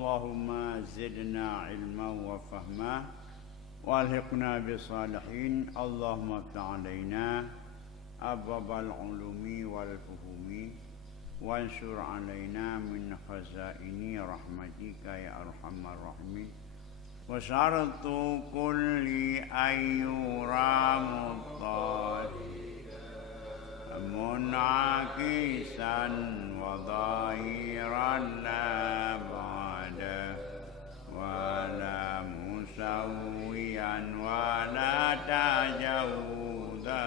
Allahumma zidna ilma wa fahma walhiqna bisalihin. Allahumma ta'alaina abwabal ulumi wal fuhumi wansur alaina min khazaini rahmatika ya arhamar rahimin. Wa syaratu kulli ayyura munakisan wa zahiran la ba'da wa la musawwiyan wa la tajawuda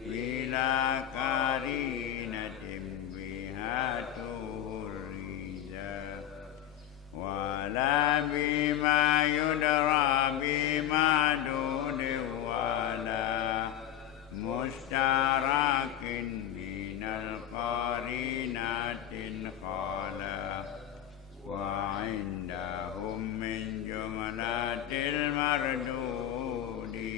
bila karinatin bihatuhur rija wa la bima yudra bima dudi wa la mustarakin minal qarinatin khala wa indahum min jumlatil mardudi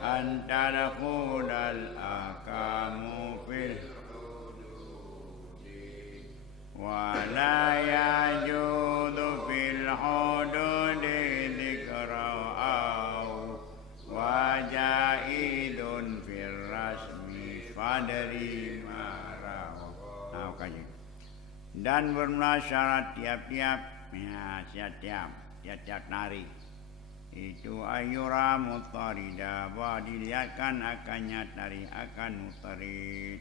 antara khudal akamu fil hududi wa la yajudu fil hududi dhikra'au wa jaidun fil rasmi fadri marau. Nah, kaji. Dan bermula syarat tiap-tiap tiap-tiap nari itu ayyura mutarida, bahwa dilihatkan akannya tari akan mutarid.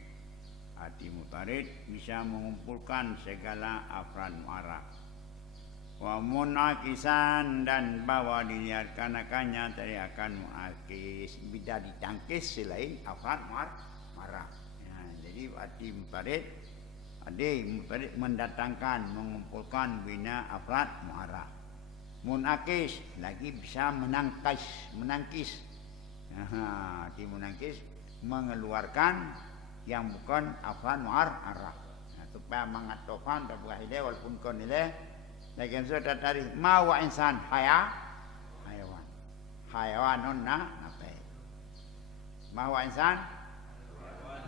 Arti mutarid bisa mengumpulkan segala afran mu'arraf. Wa munakisan, dan bahwa dilihatkan akannya tari akan mu'akis, bisa ditangkis selain afran mu'arraf. Ya, jadi arti mutarid mendatangkan, mengumpulkan bina afran mu'arraf. Munakis lagi bisa menangkis. Arti menangkis mengeluarkan yang bukan afran mu'arraf. Nah, supaya mengatofan tabuah ile walaupun kon ile lagi sudah dari mawa insan hayawanun nape mawa insan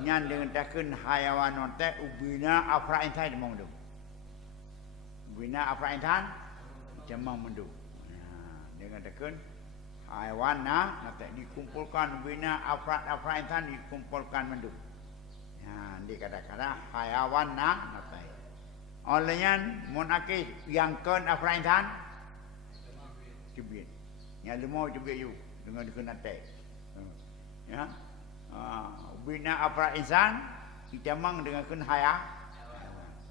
nyan dengan takun hayawanun teh ubina afran insan mong du ubina afran insan jamang mendu. Nah, dengan tekun haiwan nanti dikumpulkan bina afran insan dikumpulkan mendu. Nah, di kata-kata haiwan nanti. Olehnya munakis yang kan afran insan cubit. Yang lemau cubit you dengan dikun nanti. Ya. Bina afran insan dijamang dengan kun haiwan.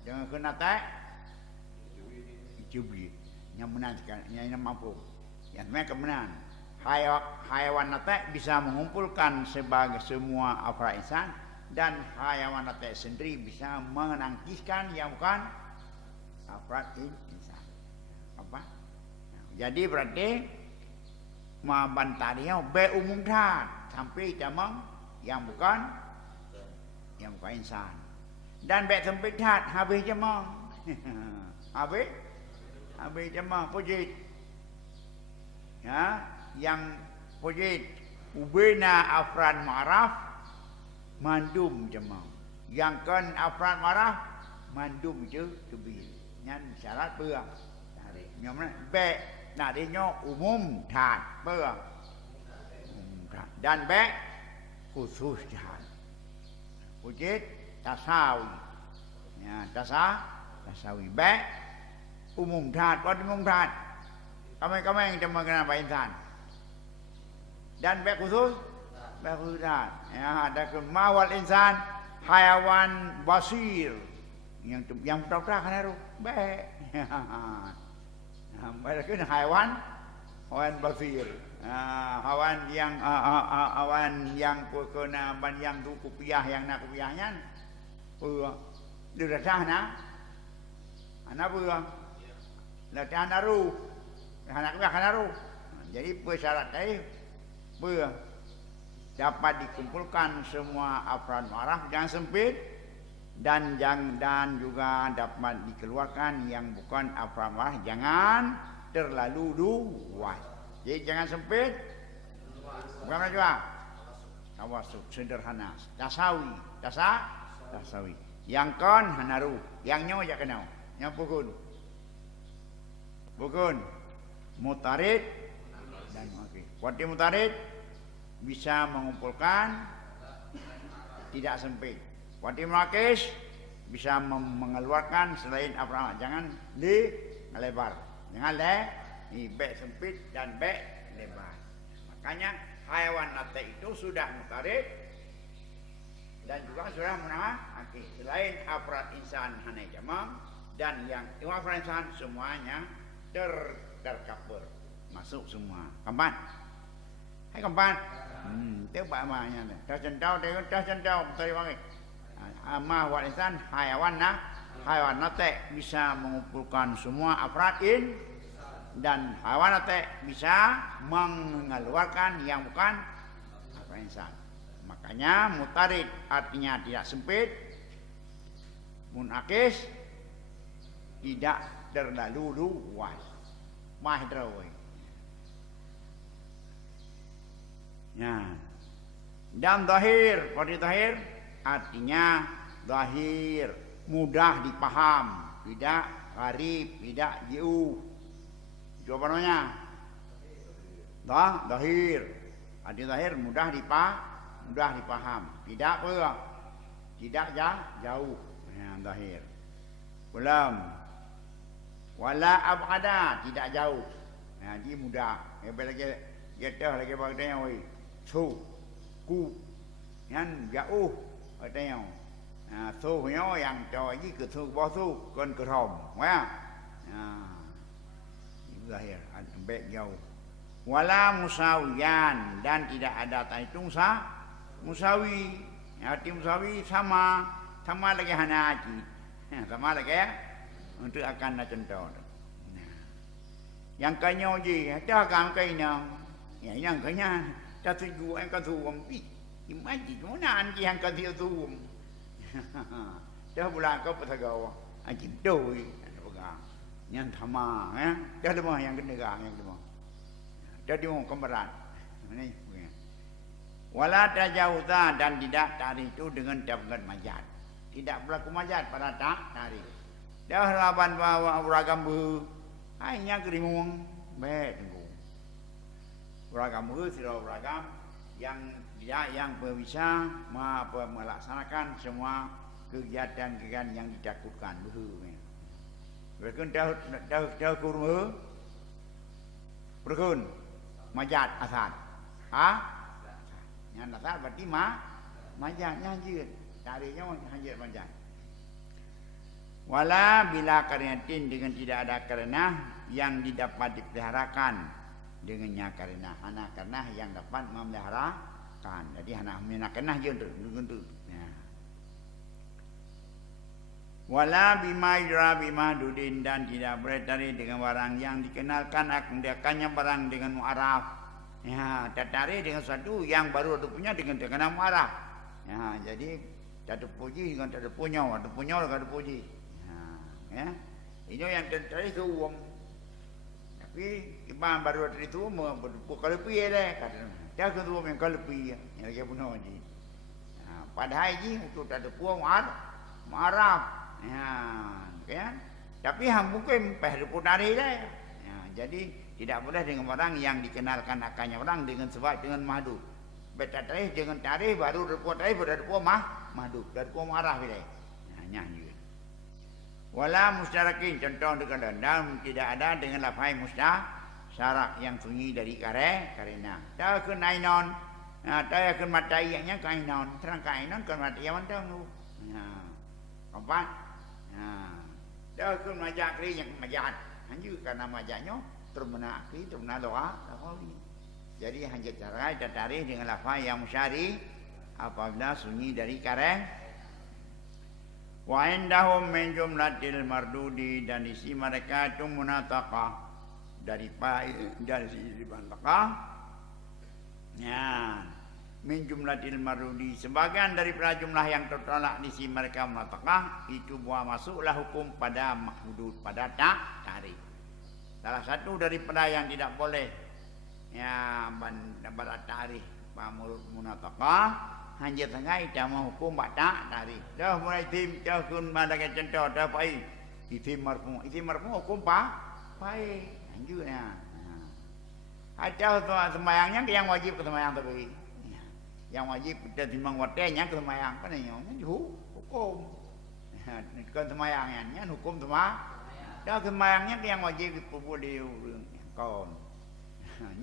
Dengan kun nanti cubit. Yang menang, yang mampu, yang mereka menang. Hayawan nate bisa mengumpulkan sebagai semua afran insan, dan hayawan nate sendiri bisa menangkiskan yang bukan afran insan. Apa? Jadi berarti membantarinya be umum dah sampai jamang yang bukan insan. Dan be sampai dah habis jamang. Habis jemaah pujit. Ya, yang pujit ubina afran ma'raf mandum jemaah. Yang kan afran ma'raf mandum je tubil. Nyan syarat beuh. Dari nyomna be nadinya umum dan beuh. Dan be khusus dan. Pujit tasawi. Ya, tasawi be umum dhat, what umum dhat? Kami yang cuma kenapa insan? Dan be khusus dhat. Ya, ada mawal insan hayawan basir yang tahu kan haru be. Nah, mereka hayawan basir. Awan yang kena yang tu kupiah yang nak kupiahnya. Dia dah na. Anak buah. Latihan naru, anak naru. Jadi persyarat tadi dapat dikumpulkan semua afran mu'arraf yang sempit dan juga dapat dikeluarkan yang bukan afran mu'arraf, jangan terlalu luas. Jadi jangan sempit, bukan juga tawasud sederhana, tasawi. Yang kon hanaru, yang nyo ya kenau, yang pukul. Bukan. Mutarid dan muakis. Wati mutarid bisa mengumpulkan, tidak sempit. Wati muakis bisa mengeluarkan selain afrah. Jangan lebar. Jangan bek sempit dan bek lebar. Makanya hayawan nate itu sudah mutarid dan juga sudah muakis. Selain afrad insan hanai jamam dan yang afrad insan semuanya tercover, masuk semua. Keempat. Hai keempat. Tiếp bạn mà nha. Cho chân trâu thì cho chân trâu tadi bang. Ma warisan hayawan nate bisa mengumpulkan semua afrad in dan hayawan nate bisa mengeluarkan yang bukan afrad insan. Makanya mutarid artinya tidak sempit, munakis tidak terlalu luas. Mahdrawi. Ya. Dan zahir, pada zahir artinya zahir, mudah dipaham, tidak gharib, tidak jauh. Itu apa namanya? Zahir. Arti zahir mudah dipaham, tidak apa? Tidak jauh. Ya, zahir. Belum. Wala abada, tidak jauh. Nah, dia mudah. Lagi getah lagi bagainya oi. Ku yang jauh katanya. Nah, thu yang cho với cái thu bao thu con cửa hồng, phải không? Zahir, baik jauh. Wala musawiyan dan tidak ada taitung musawi. Arti musawi sama lagi hana aji. Sama lagi ya. Untuk akan nak contoh. Yang kanyo je, ada kan kainang. Yang kanya ta tuju ang katuwam pi. Imagine mo na anji ang katuwam. Dah bulan kau petagawa. Anji doi ano baga. Yang thama, Dah demo yang kenega yang demo. Dah demo kembaran. Ini. Wala tajawuza dan tidak tarik itu dengan dapat majat. Tidak berlaku majat pada tarik. Dah laban bawa beragam bu, hanya kerimuang, tunggu. Beragam bu, sila beragam yang tidak yang bisa melaksanakan semua kegiatan yang ditakutkan bu. Berkun dah kurma, berkun majat asal, Yang asal berarti majatnya hanyut, tariknya hanyut majat. Wala bila karinatin dengan tidak ada karena yang didapat dipeliharakan dengannya karena anak karena yang dapat memeliharakan. Jadi anak karena je untuk. Ya. Wala bima yura bima dudin dan tidak boleh tarik dengan barang yang dikenalkan akan diakannya barang dengan mu'araf. Ya, tertarik dengan sesuatu yang baru ada punya dengan mu'araf. Ya, jadi tak ada puji dengan tak ada punya dengan tak ada puji. Ya, ini yang tertarik tu uang. Tapi iban baru dari tu kalau pi ada kata. Dia tu yang kalau pi yang lagi puno ji. Padahal ji untuk tak ada puang marah. Ya, tapi hang bukan pahri dah. Ya, jadi tidak boleh dengan orang yang dikenalkan akannya orang dengan sebab dengan madu. Bertarikh dengan tarikh baru repot tarikh baru repot madu, baru repot marah bila. Nyanyi. Wala mustarakin contoh dengan dalam tidak ada dengan lafai syarak yang sunyi dari karena. Dah ke nainon, dah ke matainya kainon, terang kainon ke mataian tahu. Keempat, dah ke majakri yang majat, hanya karena majaknya termena akri termena doa. Jadi hanya cara tertarik dengan lafai yang musyari apabila sunyi dari karena. Wa indahum min jumlatil mardudi dan isi mereka itu munataqah dari sisi bantaqah. Ya, min jumlatil mardudi sebagian daripada jumlah yang tertolak di sisi mereka munataqah itu buah masuklah hukum pada hudud pada tarik. Salah satu daripada yang tidak boleh ya pada tarik munataqah hanya sangai sama hukum batak tari. Dah mulai tim dah kun mana contoh dah pai. Itim marfu hukum baik. Anjurnya. Ada sembahyangnya yang wajib ke sembahyang tapi. Yang wajib kita timbang watenya ke sembahyang kan yang hukum. Kan sembahyangnya hukum semua. Dah sembahyangnya yang wajib dipupuk di kaum.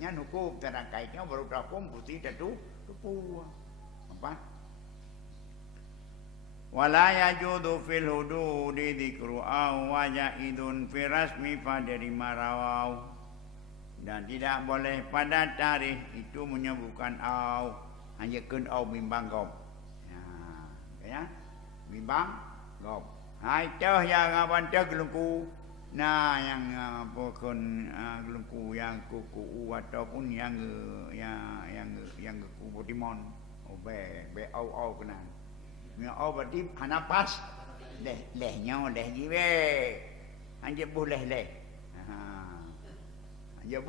Nya hukum terkaitnya baru hukum putih tetu tupu. Apa? Wala yajudu fil hududi dzikru aw wajaidun fi rasmi fadri marawau. Dan tidak boleh pada tarikh itu menyebutkan au hanyakeun au bimbang gop. Ya, bimbang gop. Itu yang awan teh gelungku. Nah, yang bukan gelungku yang kuku ataupun yang kuku timon. Oh be au kena. Nya au berarti hanapas lehnya leh giwe. Anje boleh leh. Anje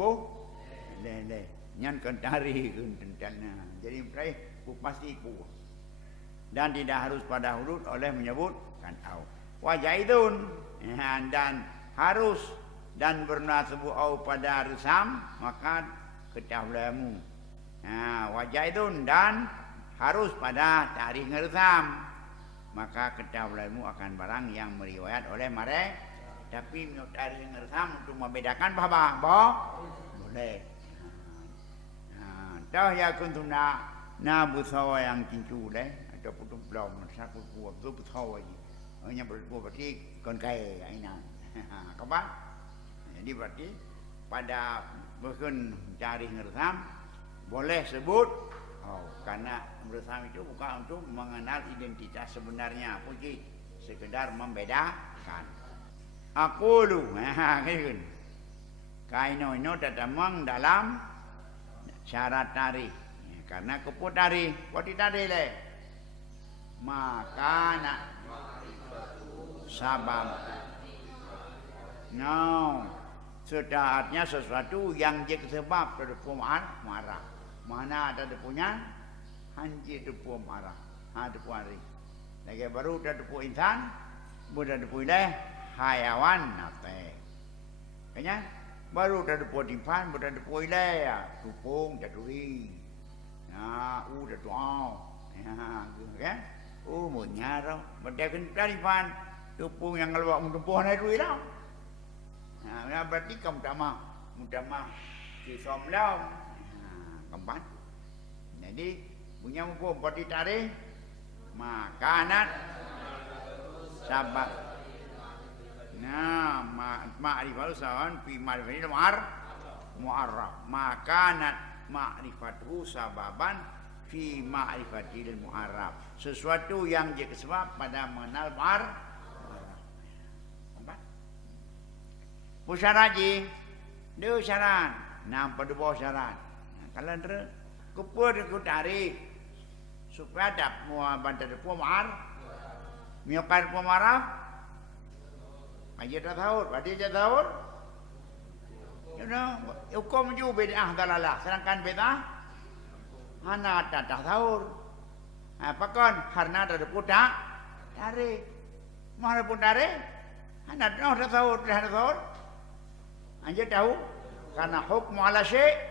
leh. Nyan kan tari tentana. Jadi prai pasti ku. Dan tidak harus pada huruf oleh menyebutkan au. Wajaidun dan harus dan bernasbu au pada rusam maka ketahuimu. Nah, wajaidun dan harus pada tarikh ngeresam maka ketahuimu akan barang yang meriwayat oleh mereka. Tapi tarikh ngeresam untuk membedakan bahwa boleh. Dah ya kuntuna na busawa yang cincu deh ada putus belum satu buah tu busawa ini hanya berdua berarti kon kai aina kapan jadi berarti pada bukan tarikh ngeresam boleh sebut karena bersama itu bukan untuk mengenal identitas sebenarnya, puji sekedar membedakan. Aku lu, gitu. Kaino ini terdapat dalam syarat tarikh, karena keput tarikh, poti tarikh le. Maka nak sabab. No, sedahatnya sesuatu yang jadi sebab terdepuan marah. Mana ada punya hanji depu marah, depu hari. Lagi baru dah depu insan, budak depu leh hayawan nate. Kayaknya baru dah depu timpan, budak depu leh ya tupung jaduri. Nah, dah tuau. Ya, munyaro. Berdekan timpan tupung yang keluar mentumpuh naik duit lah. Nah, berarti kamu mudamah kisom lam. Keempat. Jadi punya hukum body tarikh makanan sabab. Nah, ma'rifatu sawan fi ma'rifatil mu'arraf. Makanan ma'rifatu sababan fi ma'rifatil mu'arraf. Sesuatu yang jadi sebab pada mengenal mu'arraf. Keempat. Pusyaraji deu syarat. Nampak dua syarat. Kalau ada kupur ikut tarik supaya ada mua bantar pemar, miokar pemaraf, aja dah tahu, aja dah tahu. Hukum juga beda dalalah, sedangkan beda, hana dah tahu. Apa kan? Karena ada pudak tarik, mana pun tarik, hana dah tahu, dah tahu. Aja tahu, karena hukum ala syai.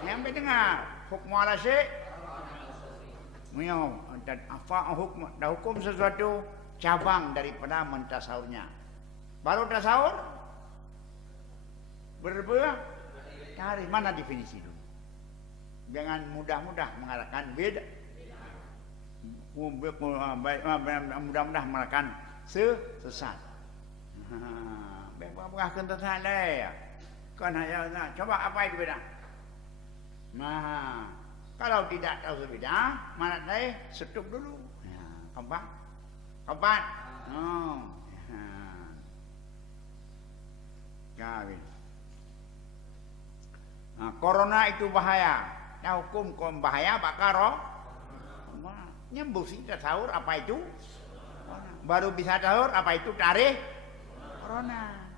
Yang mendengar hukum ala syai' apa hukum sesuatu cabang daripada mentasawurnya. Baru tasawur berbuah cari mana definisi dulu. Jangan mudah-mudah mengatakan beda. Mudah-mudah mengatakan sesat. Bukan sesat ya. Kan hanya coba apa itu beda? Nah, kalau tidak tahu beda, mana saya setup dulu. Keempat. Kawin. Nah, corona itu bahaya. Nah, hukum bahaya bakar nyembuh sih sahur apa itu? Baru bisa sahur apa itu tarikh corona.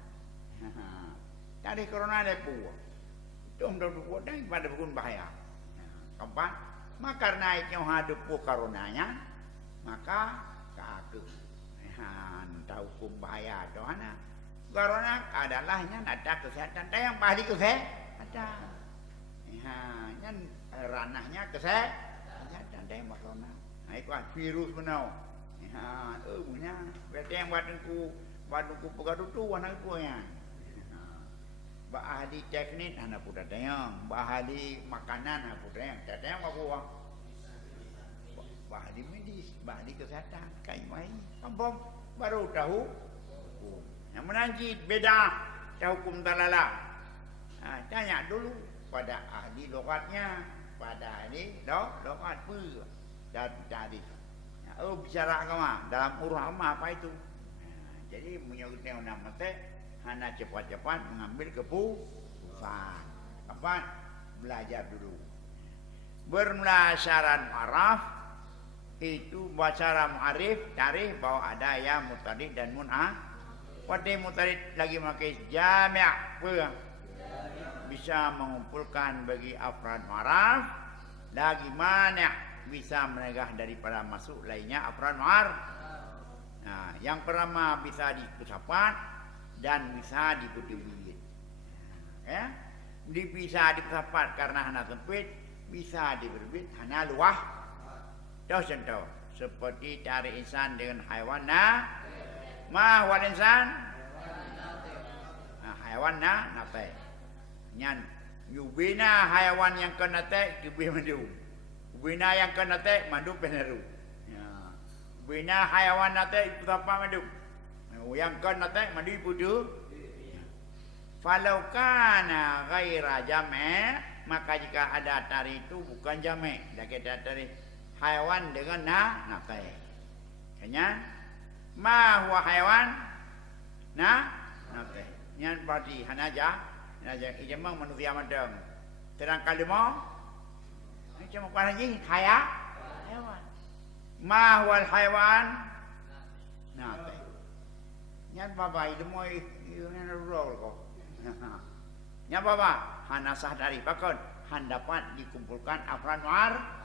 Tarikh corona ada puas. Dua daripada bukan bahaya. Keempat, maka karena itu hadap karonanya, maka keaku. Tahu hukum bahaya doana. Corona adalahnya ada kesehatan. Yang ahli kesehatan. Ya, yang ranahnya kesehatan. Yang corona. Nah, itu virus benar. Ya, punya. Berarti yang badanku pegaduh tu anak ku ya. Ba ahli teknik anak pun datang. Ba ahli makanan anak pun datang. Ba buang. Ba ahli medis, ba ahli kesehatan. Kain main. Kampung baru tahu. Yang menanjit beda hukum talala. Tanya dulu pada ahli logatnya, pada ahli logat apa dan tadi. Bicara agama dalam urama apa itu? Jadi menyebutnya nama teh hanya cepat-cepat mengambil keputusan. Apa? Belajar dulu. Bermula syarat araf itu bacara ma'arif tarikh bahwa ada ya mutarid dan mun'ah. Pada mutarid lagi pakai jami' bisa mengumpulkan bagi afrad ma'arif, lagi mana bisa menegah daripada masuk lainnya afrad ma'arif. Nah, yang pertama bisa dikusapat dan bisa dibudibit. Ya, bisa dikusapat karena hana sempit, bisa diberbit hana luah. Contoh seperti cari insan dengan haiwan ma wal insan haiwan nate nyan yubina haiwan yang kena te kibi mandu ubina yang kena te mandu peneru ya ubina haiwan nate itu apa mandu yang kena te mandu pudu falau kana ghaira jami' maka jika ada tari itu bukan jami' lagi tari haiwan dengan nate kanya ma huwa haiwan nate nyan berarti hanaja ijamang manusia madang terang kalima macam apa lagi haiwan ma huwa haiwan nate nyan baba ilmu nyan rol ko nyan baba hana sadari bakon han dapat dikumpulkan afran war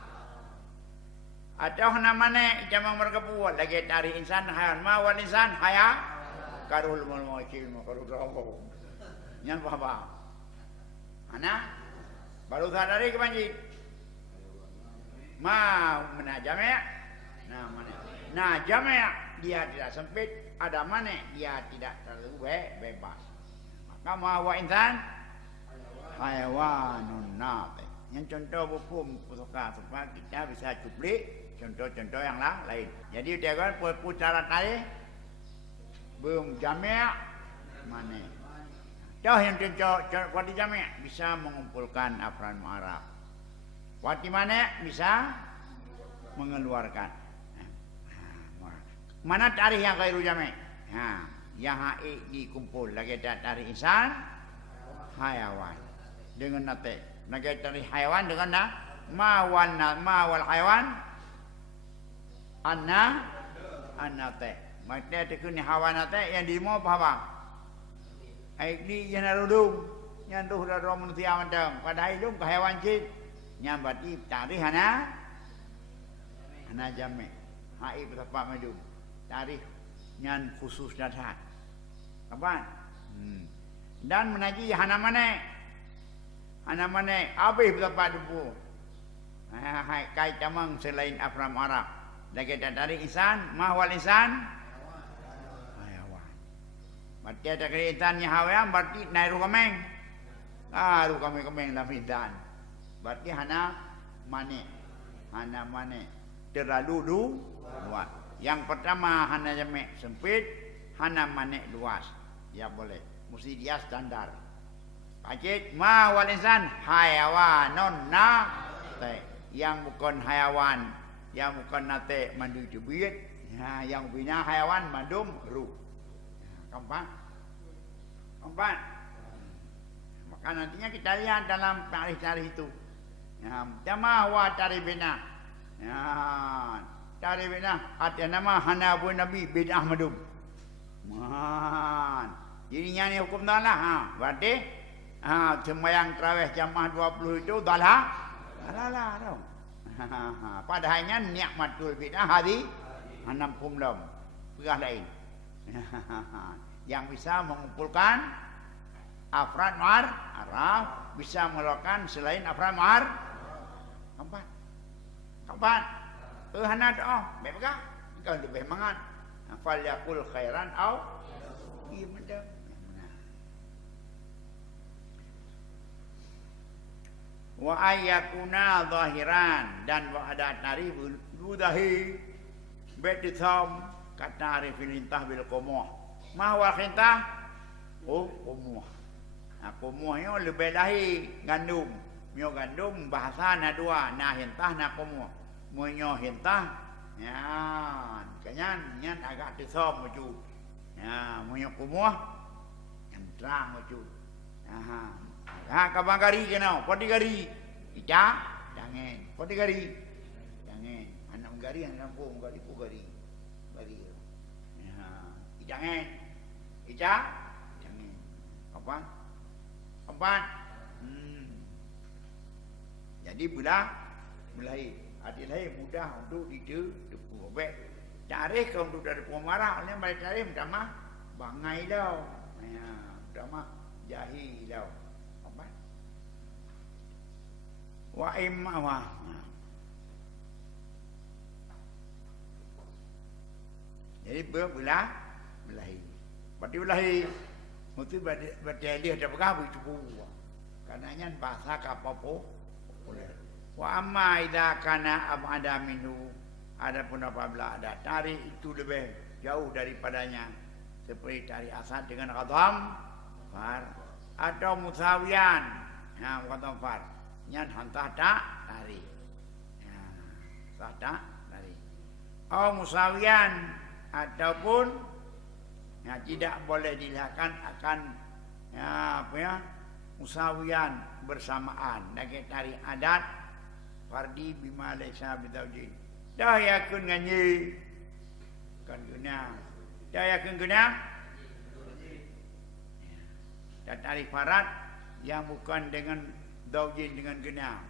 atau namanya jamang mereka buat lagi dari insan hayan mawal insan haya karul mulmocil karul robo nyan bapa anak baru sadari kebanjir mau menajamnya nah jamnya dia tidak sempit ada mana dia tidak terlalu bebas maka mawa insan hayawanun nabe yang contoh hukum pusaka supaya kita bisa cuplik contoh-contoh yang lain. Jadi dia kan putaran tadi belum jami' mana. Dah yang contoh wati jami' bisa mengumpulkan afran mu'arab. Wati mana bisa mengeluarkan. Mana tarikh yang ghairu jami'? Yang ha'i dikumpul lagi tarikh insan hayawan dengan nate. Lagi tarikh hayawan dengan ma wal hayawan anate makna tekun hawanate yang dimo apa ini yang narudung yang tuh dah manusia mandang pada ilmu ke hewan cik nyambati tarikh hana jame hai betapa maju tarikh nyan khusus dasar apa dan menaji hana mana apa betapa dupu hai kai camang selain afram arab lagi dari insan, mahwal insan, hayawan. Berarti ada kaitannya hayawan, berarti naik rukameng. Rukameng lamidan. Berarti hana mane, terlalu luas. Yang pertama hana jame sempit, hana mane luas. Ya boleh, mesti dia standar. Pacit mahwal insan, hayawanon yang bukan hayawan. Yang bukan nate mandu jubit, yang bina hayawan mandum ruh. Keempat. Maka nantinya kita lihat dalam tarikh itu. Jama wa taribina. Taribina artinya nama hana bu nabi bidah mandum. Jadi ni hukum dalah. Berarti sembahyang tarawih jamaah 20 itu dalah. Dalah. Padahalnya nikmatul bid'ah hadi 60 perkara lain. yang bisa mengumpulkan afrad mu'arraf, bisa mengeluarkan selain afrad mu'arraf. Kapan? Hana doa, baik ka? Kau lebih mangan. Fal yaqul khairan au iya macam. Wa ayyakuna zahiran dan wa ada tarif budahi betitham kata arifin intah bil qumuh. Ma wa khintah qumuh. Nah, qumuhnya lebih lahi gandum. Mio gandum bahasana dua, na hintah na qumuh. Munyo hintah ya, kanyan agak tisam maju. Ya, munyo qumuh yang terang maju. Kabang gari kenau, podi gari. Ija, jangan. Podi gari. Jangan. Anak gari yang kampung, gari pu gari. Gari. Ya, jangan. Ija, jangan. Kapan? Jadi mulai adilai mudah untuk didepu. Baik. Tarikh kau untuk dari pemarah, oleh balik tarikh mah bangai dah. Ya, mah jahil dah. Wa imma wa jadi belah belahi berarti belahi mesti berarti dia ada berapa itu karena bahasa kapopo boleh wa amma idza kana abada minhu adapun apabila ada tarik itu lebih jauh daripadanya seperti tarik asad dengan qadam far atau musawiyan nah qadam far nyan hantah tak dari tak dari musawiyan ataupun tidak boleh dilihatkan akan musawiyan bersamaan lagi dari adat fardi bima laysa bidawjin dah yakun nganyi kan guna dah yakun guna dan dari farad yang bukan dengan daujin dengan genap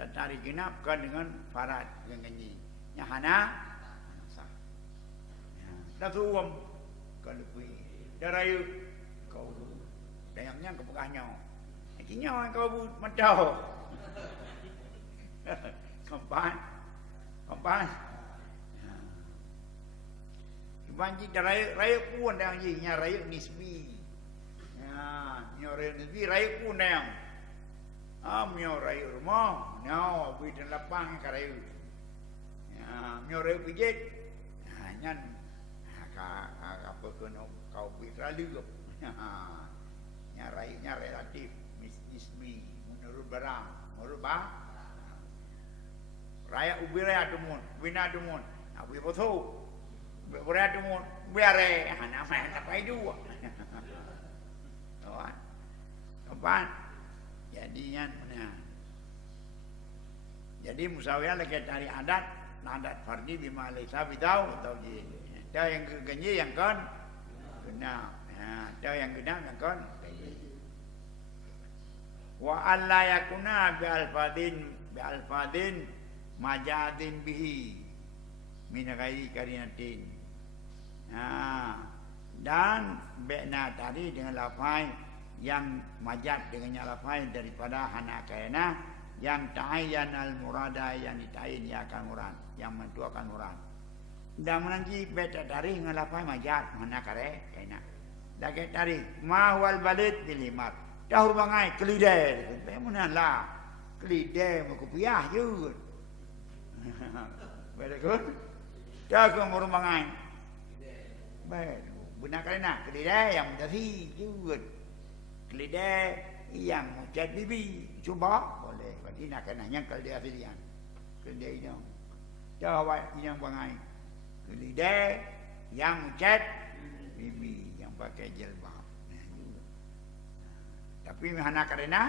dan tarik genap kan dengan farad dengan ganyi nyahana sah dah tuam kalau pi darayu kau dayangnya kepegahnya akhirnya kau macau kampan banji darayu pun dah nya rayu nisbi ya rayu nisbi rayu pun dah mio rayu rumah, nyaw bidan lapang karayu. Mio rayu pijit, nyan apa kau piralu, rayunya relatif, nisbi menurut barang, menurut bang. Raya ubi raya tumun, bina tumun, ubi betul, raya tumun, biare, nama itu. Kapan? Jadi musawiyan lagi cari adat fardi bima laysa bidau tauji. Dia yang ganyi yang kan guna. Dia yang guna yang kan. Wa alla yakuna bi alfadin majadin bihi min ghairi karinatin. Dan bena tadi dengan lafai yang majad dengannya lafai daripada hana kaina yang ta'ayyan al-murada yang ditayin ya akan murad yang mentuakan murad dan menanti beta dari dengan lafai majad hana kare kaina lagi dari ma wal balid bilimar dahur bangai kelidai bemunan lah kelidai makupiah juga beda kan jaga murung bangai baik benar karena kelidai yang menjadi juga kelidai yang mujad bibi cuba boleh berarti nak kenanya kelidai pilihan kelidai yang jawab yang bangai kelidai yang mujad bibi yang pakai jilbab tapi hana karena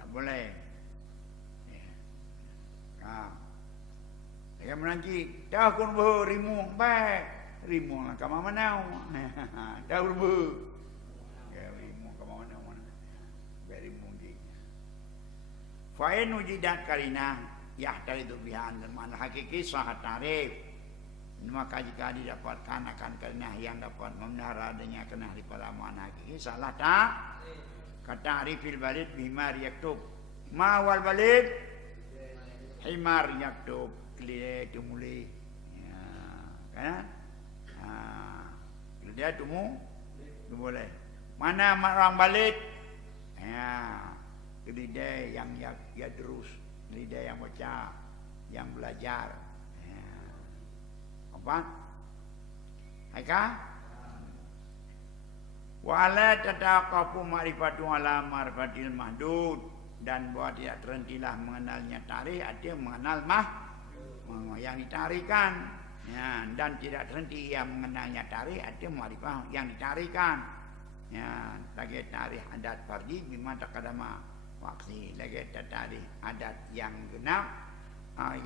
tak boleh saya menanti dah kun berimung baik rimung lah kama manau dah berbu Fa'in ujidat karina yahtaridu bihan dan mana hakiki sah tarif Maka jika didapatkan akan kenah yang dapat memelihara adanya kenah daripada makna hakiki, salah tak? Kata arifil balid bihimar yaktub. Ma wal balid himar yaktub. Kelihatan itu mulai. Ya, kan? Kelihatan itu boleh. Mana orang balid? Ya, kelihatan yang yadrus, kelihatan yang baca, yang belajar. Ya. Apa? Haika? Wala tataqafu ma'rifatu ala ma'rifatil mahdud, dan bahwa tidak terhentilah mengenalnya tarikh, artinya mengenal yang ditarikan. Ya, dan tidak terhenti yang mengenalnya tarikh, artinya ma'rifah yang ditarikan. Ya, lagi tarikh adat fardi bima taqaddama waqti, lagi tarikh adat yang genap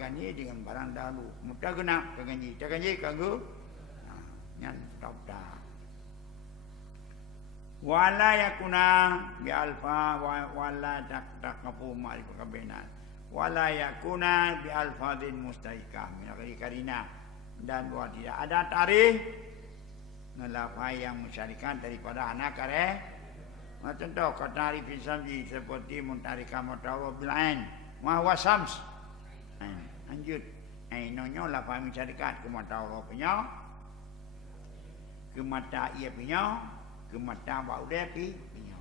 ganji dengan barang dahulu. Mudah genap ganji, tak ganji kanggo nyan tabda. Wala yakuna bi alfa wala taqafu ma'rifah kabinan. Wala yakuna bi alfadin mustahikah min karina, dan bahwa tidak ada tarikh ngelafai yang mensyarikan daripada anak kare. Contoh kata arifin samji seperti mentarika mutawwa bil ain wa huwa sams. Lanjut. Ainonyo lafai mensyarikan ke mutawwa punya, ke mata ia punya, ke mata baude punya.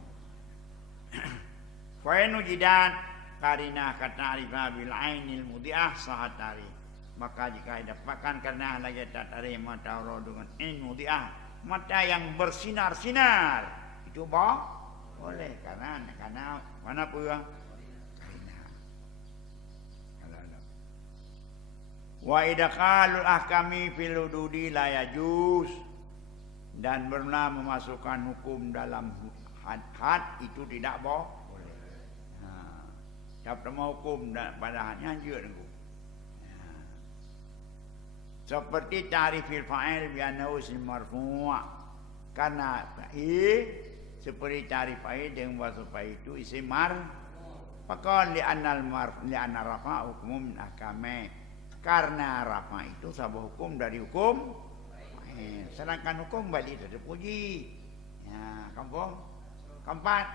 Fa inu jidat karina kata arifah bil ainil mudiah sahatari. Maka jika didapatkan karena lagi tatari mutawwa dengan ain mudiah, mata yang bersinar-sinar, itu boleh karena mana pula karena wa idkhalul ahkami fil hududi la yajuz, dan benar memasukkan hukum dalam had itu tidak boleh. Dapat hukum pada hadnya anjur. Seperti ta'rifil fa'il bi annahu ism marfu', karena seperti ta'rif fa'il dengan bahasa fa'il itu isim faqal li annal marfu' li anna rafa' hukum min ahkami, karena rafa' itu sebuah hukum dari hukum fa'il, sedangkan hukum balik dari puji. Ya, kampung keempat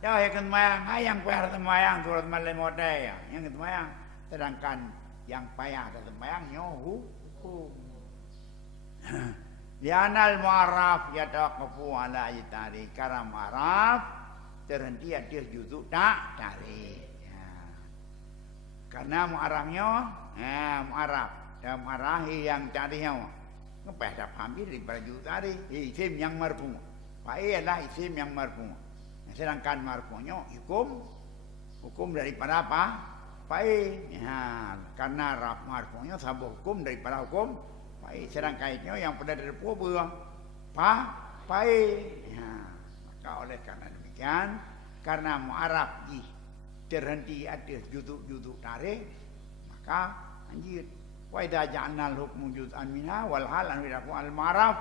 dah yang kemayang hayang payah kemayang turut malai modai yang kemayang, sedangkan yang payah kemayang nyohu lianal mu'arraf yataqafu ala itari, karena mu'arraf terhenti ada juzuk tak tarik. Ya. Karena mu'arrafnya mu'arraf dan mu'arrahi yang tadinya ngepeh dah ambil daripada juzuk tarik isim yang marfu, fa'il adalah isim yang marfu, sedangkan marfu'nya hukum daripada apa? Fa'il. Ya, karena raf marfu'nya sabuk hukum daripada hukum fa'il, sedang kaitnya yang pada dari buah fa'il. Ya, maka oleh karena demikian, karena mu'arraf terhenti ada juzuk tarik, maka anjir wa idza ja'alnal hukmu juz'an minha wal hal an yaqu al ma'raf,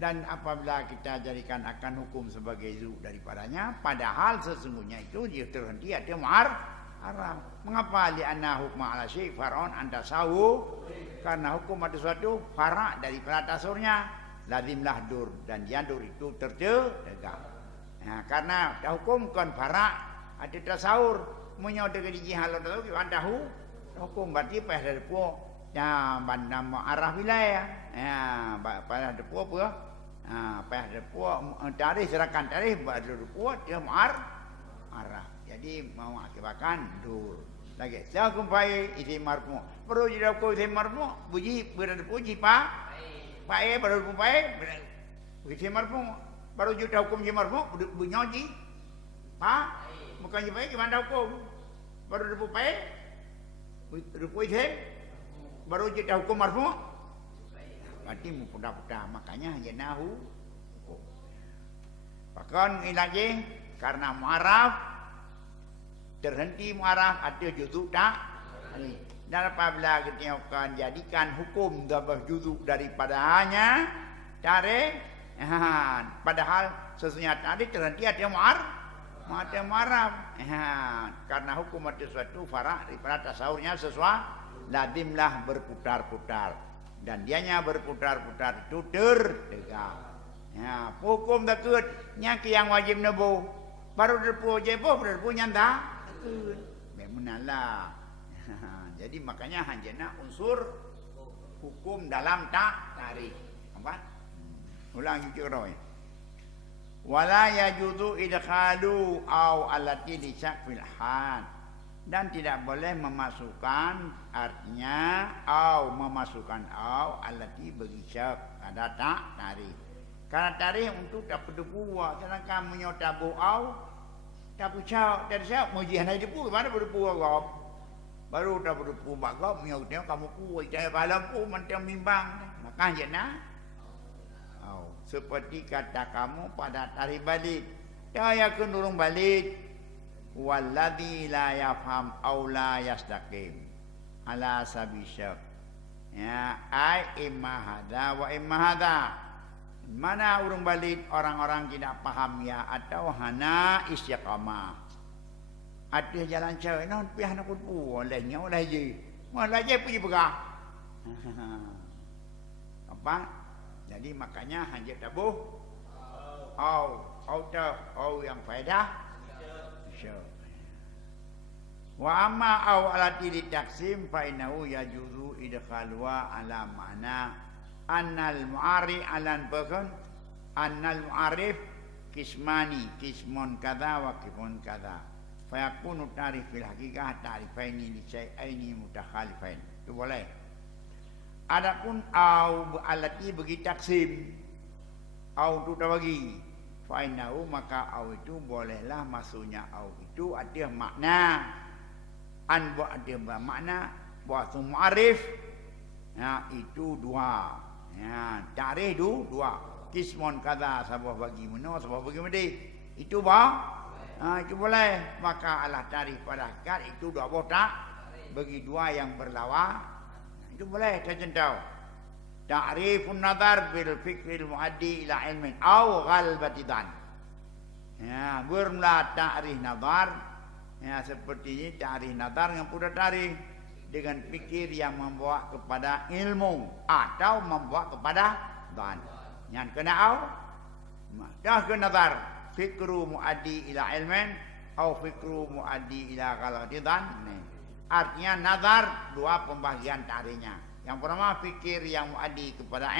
dan apabila kita jadikan akan hukum sebagai juzuk daripadanya, padahal sesungguhnya itu dia terhenti ada haram. Mengapa? Li'anna hukma ala syai' far'un anta sawu, karena hukum ada sesuatu fara' daripada tasurnya, lazimlah dur, dan dia dur itu tertegak. Nah, karena hukum kan fara' ada tasawur, menyodek di jihalon itu andahu hukum berarti pada depo ya bandam arah wilayah. Ya, pada depo apa? Pada depo tarikh serahkan tarikh pada depo dia arah. Jadi mau akibatkan dur. Lagi saya kumpai isim marfu. Perlu jadi aku isim marfu, puji berada puji pak. Pak baru kumpai isim marfu. Baru juta hukum isim marfu bunyi. Pak bukan kumpai gimana hukum? Baru kumpai rupu isim. Baru juta hukum marfu. Berarti mudah-mudah, makanya hanya nahu. Bahkan ini lagi karena mu'arraf terhenti mu'arraf ada juzuk tak. Dan apabila kita akan jadikan hukum dabah juzuk daripadanya tarik, padahal sesungguhnya tadi terhenti ada mu'arraf. Karena hukum ada sesuatu farah daripada tasawurnya sesuatu lazimlah berputar-putar. dan dianya berputar-putar itu tegak. Ya, hukum takut nyaki yang wajib nebu. Baru derpu jebo derpu nyanda takut. Memenalah. Jadi makanya hanjana unsur hukum dalam tarik. Empat. Ulang kira ya. Wala yajuzu idkhalu au allati li syaqfil had. Dan tidak boleh memasukkan artinya au memasukkan au allati bagi syak ada tarik. Karena tarik untuk tak berdepu, sedangkan menyotabu au tak pucau dari siapa mujian aja depu mana berdepu gop. Baru tak berdepu bagop menyotnya kamu kuat saya balamku mentang mimbang. Maka jena au seperti kata kamu pada tarik balik. Saya kendurung balik. Walladzi la yafham au la yastaqim ala sabisyak. Ya, ai imma hada wa imma hada. Mana urung balik orang-orang tidak paham ya atau hana istiqamah. Ada jalan cewek non pihak nak pun olehnya oleh je. Malah je pergi pegah. Apa? Jadi makanya hanya tabuh. Au yang faedah. Wa amma au alati litaksim fa innahu yajuzu idkhalwa ala ma'na annal mu'arif alan bakan annal mu'arif kismani kismun kadha wa kismun kadha fa yakunu tarif fil haqiqah tarifaini li syai'aini mutakhalifain. Itu boleh. Adapun au alati bagi taksim au tu tak bagi fa innahu maka au itu bolehlah maksudnya au itu ada makna an buat ada makna buat mu'arif ya itu dua. Ya, tarikh dua. Kismon kada sabah bagi meno, sabah bagi medi. Itu itu boleh. Maka Allah tarikh pada hakikat itu dua botak bagi dua yang berlawan. Itu boleh terjentau. Ta'rifun nazar bil fikril muaddi ila ilmin au ghalbatidan. Ya, bermula ta'rif nazar. Ya, seperti ini ta'rif nazar yang pura tarikh dengan fikir yang membawa kepada ilmu atau membawa kepada dhan. Yang kena au dah kena nazar fikru muaddi ila ilmin atau fikru muaddi ila ghalatidan. Artinya nazar dua pembagian tarinya. Yang pertama fikir yang muaddi kepada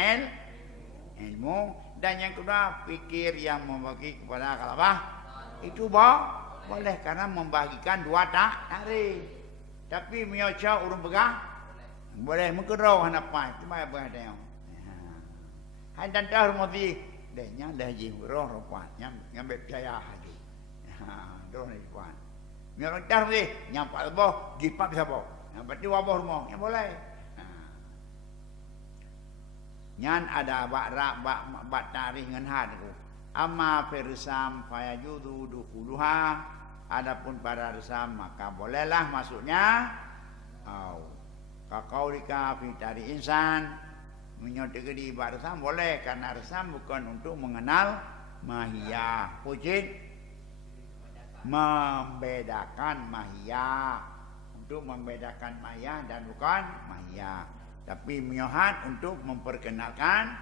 ilmu dan yang kedua fikir yang membagi kepada kalabah. Itu boleh karena membagikan dua tarik. Tapi menyoca urung pegah boleh mengkerau hanapan cuma apa ada yang hai dan dah mesti dehnya dah ji roh rupan yang percaya haju doh ni kuan nyor dah mesti nyampak boh gipap siapa yang berarti wabah rumah yang boleh nyan ada bak tarikh ngan had ku amma firsam fayajudu dukhuluha. Adapun pada resam maka bolehlah masuknya kaqaulika fi tari insan menyodek di resam boleh karena resam bukan untuk mengenal mahiyah wujud membedakan mahiyah untuk membedakan mahiyah dan bukan mahiyah tapi miohat untuk memperkenalkan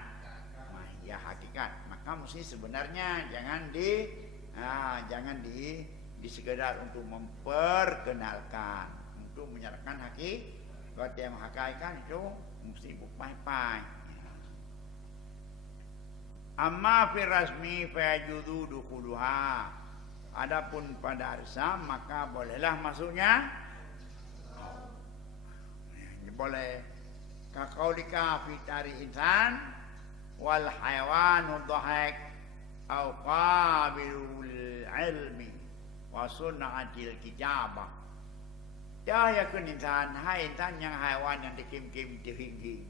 mahiyah hakikat. Maka mesti sebenarnya jangan di sekedar untuk memperkenalkan, untuk menyatakan hakikat yang hakikat itu mesti bupai-pai. Amma fi rasmi fa yajuzu dukhuluha. Adapun pada arsam maka bolehlah masuknya. Boleh. Kaqaulika fi tari insan wal hayawanu dhahik au qabilul ilmi wa sunnatil kitabah. Dia yakun insan, hai insan yang haiwan yang dikim-kim dihingi.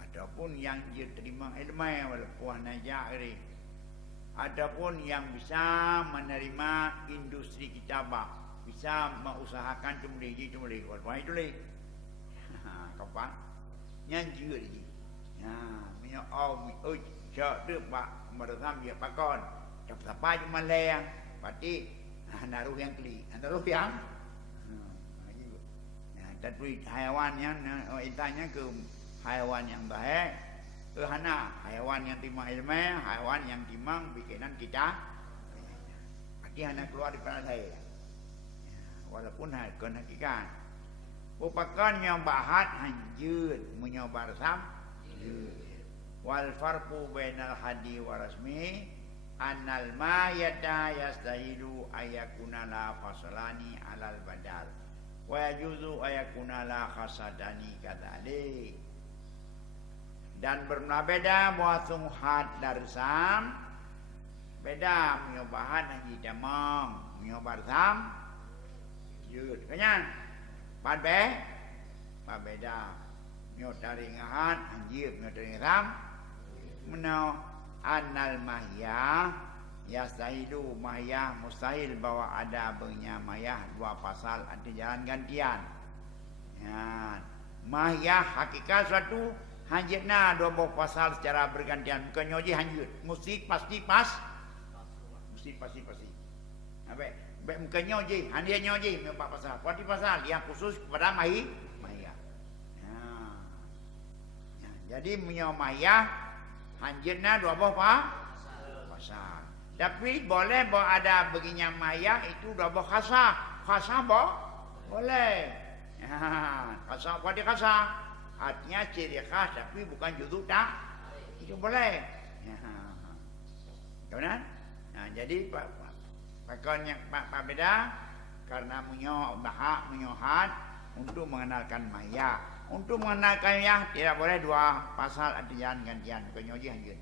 Adapun yang dia terima ilmu walaupun najari. Adapun yang bisa menerima industri kitabah, bisa mengusahakan cumli walaupun itu leh. Kapan? Yang juga lagi. Ya, punya mi cak dia pak meresam dia pakon. Tak sampai cuma leh. Pati naruh yang keli, naruh yang tapi haiwan yang intanya ke haiwan yang baik, hana haiwan yang timang ilmu, haiwan yang timang bikinan kita. Berarti hana keluar daripada saya. Walaupun hakun hakikat. Upakan yang bahat hanjud menyobar sam. Wal farqu bainal hadi wa rasmi annal ma yata yastahilu ayakuna la fasalani alal badal wa yajuzu ayakuna la khasadani kadzalik. Dan berbeda muasung had darsam beda menyobahan haji damang menyobar sam yud kanyan pan be beda nyotari ngahan anjir nyotari sam menau anal mahya yastahilu mahya mustahil bahwa ada bernya mahya dua pasal ada jalan gantian ya mahya hakikat suatu hanjitna dua buah pasal secara bergantian bukan nyoji hanjut mesti pasti abe bukan nyoji handia nyoji empat pasal kuati pasal yang khusus kepada mahya ya, jadi mahya hanjitna dua buah pasal. Tapi boleh bahwa ada begini maya itu dua buah khasah. Khasah boleh. Ya, khasah kuat khasah. Artinya ciri khas tapi bukan juzuk tak. Itu boleh. Ya. Kemudian, nah, jadi pakaian yang pak beda karena menyohat untuk mengenalkan maya. Untuk mengenalkan ya tidak boleh dua pasal ada jalan gantian penyoji hanjut.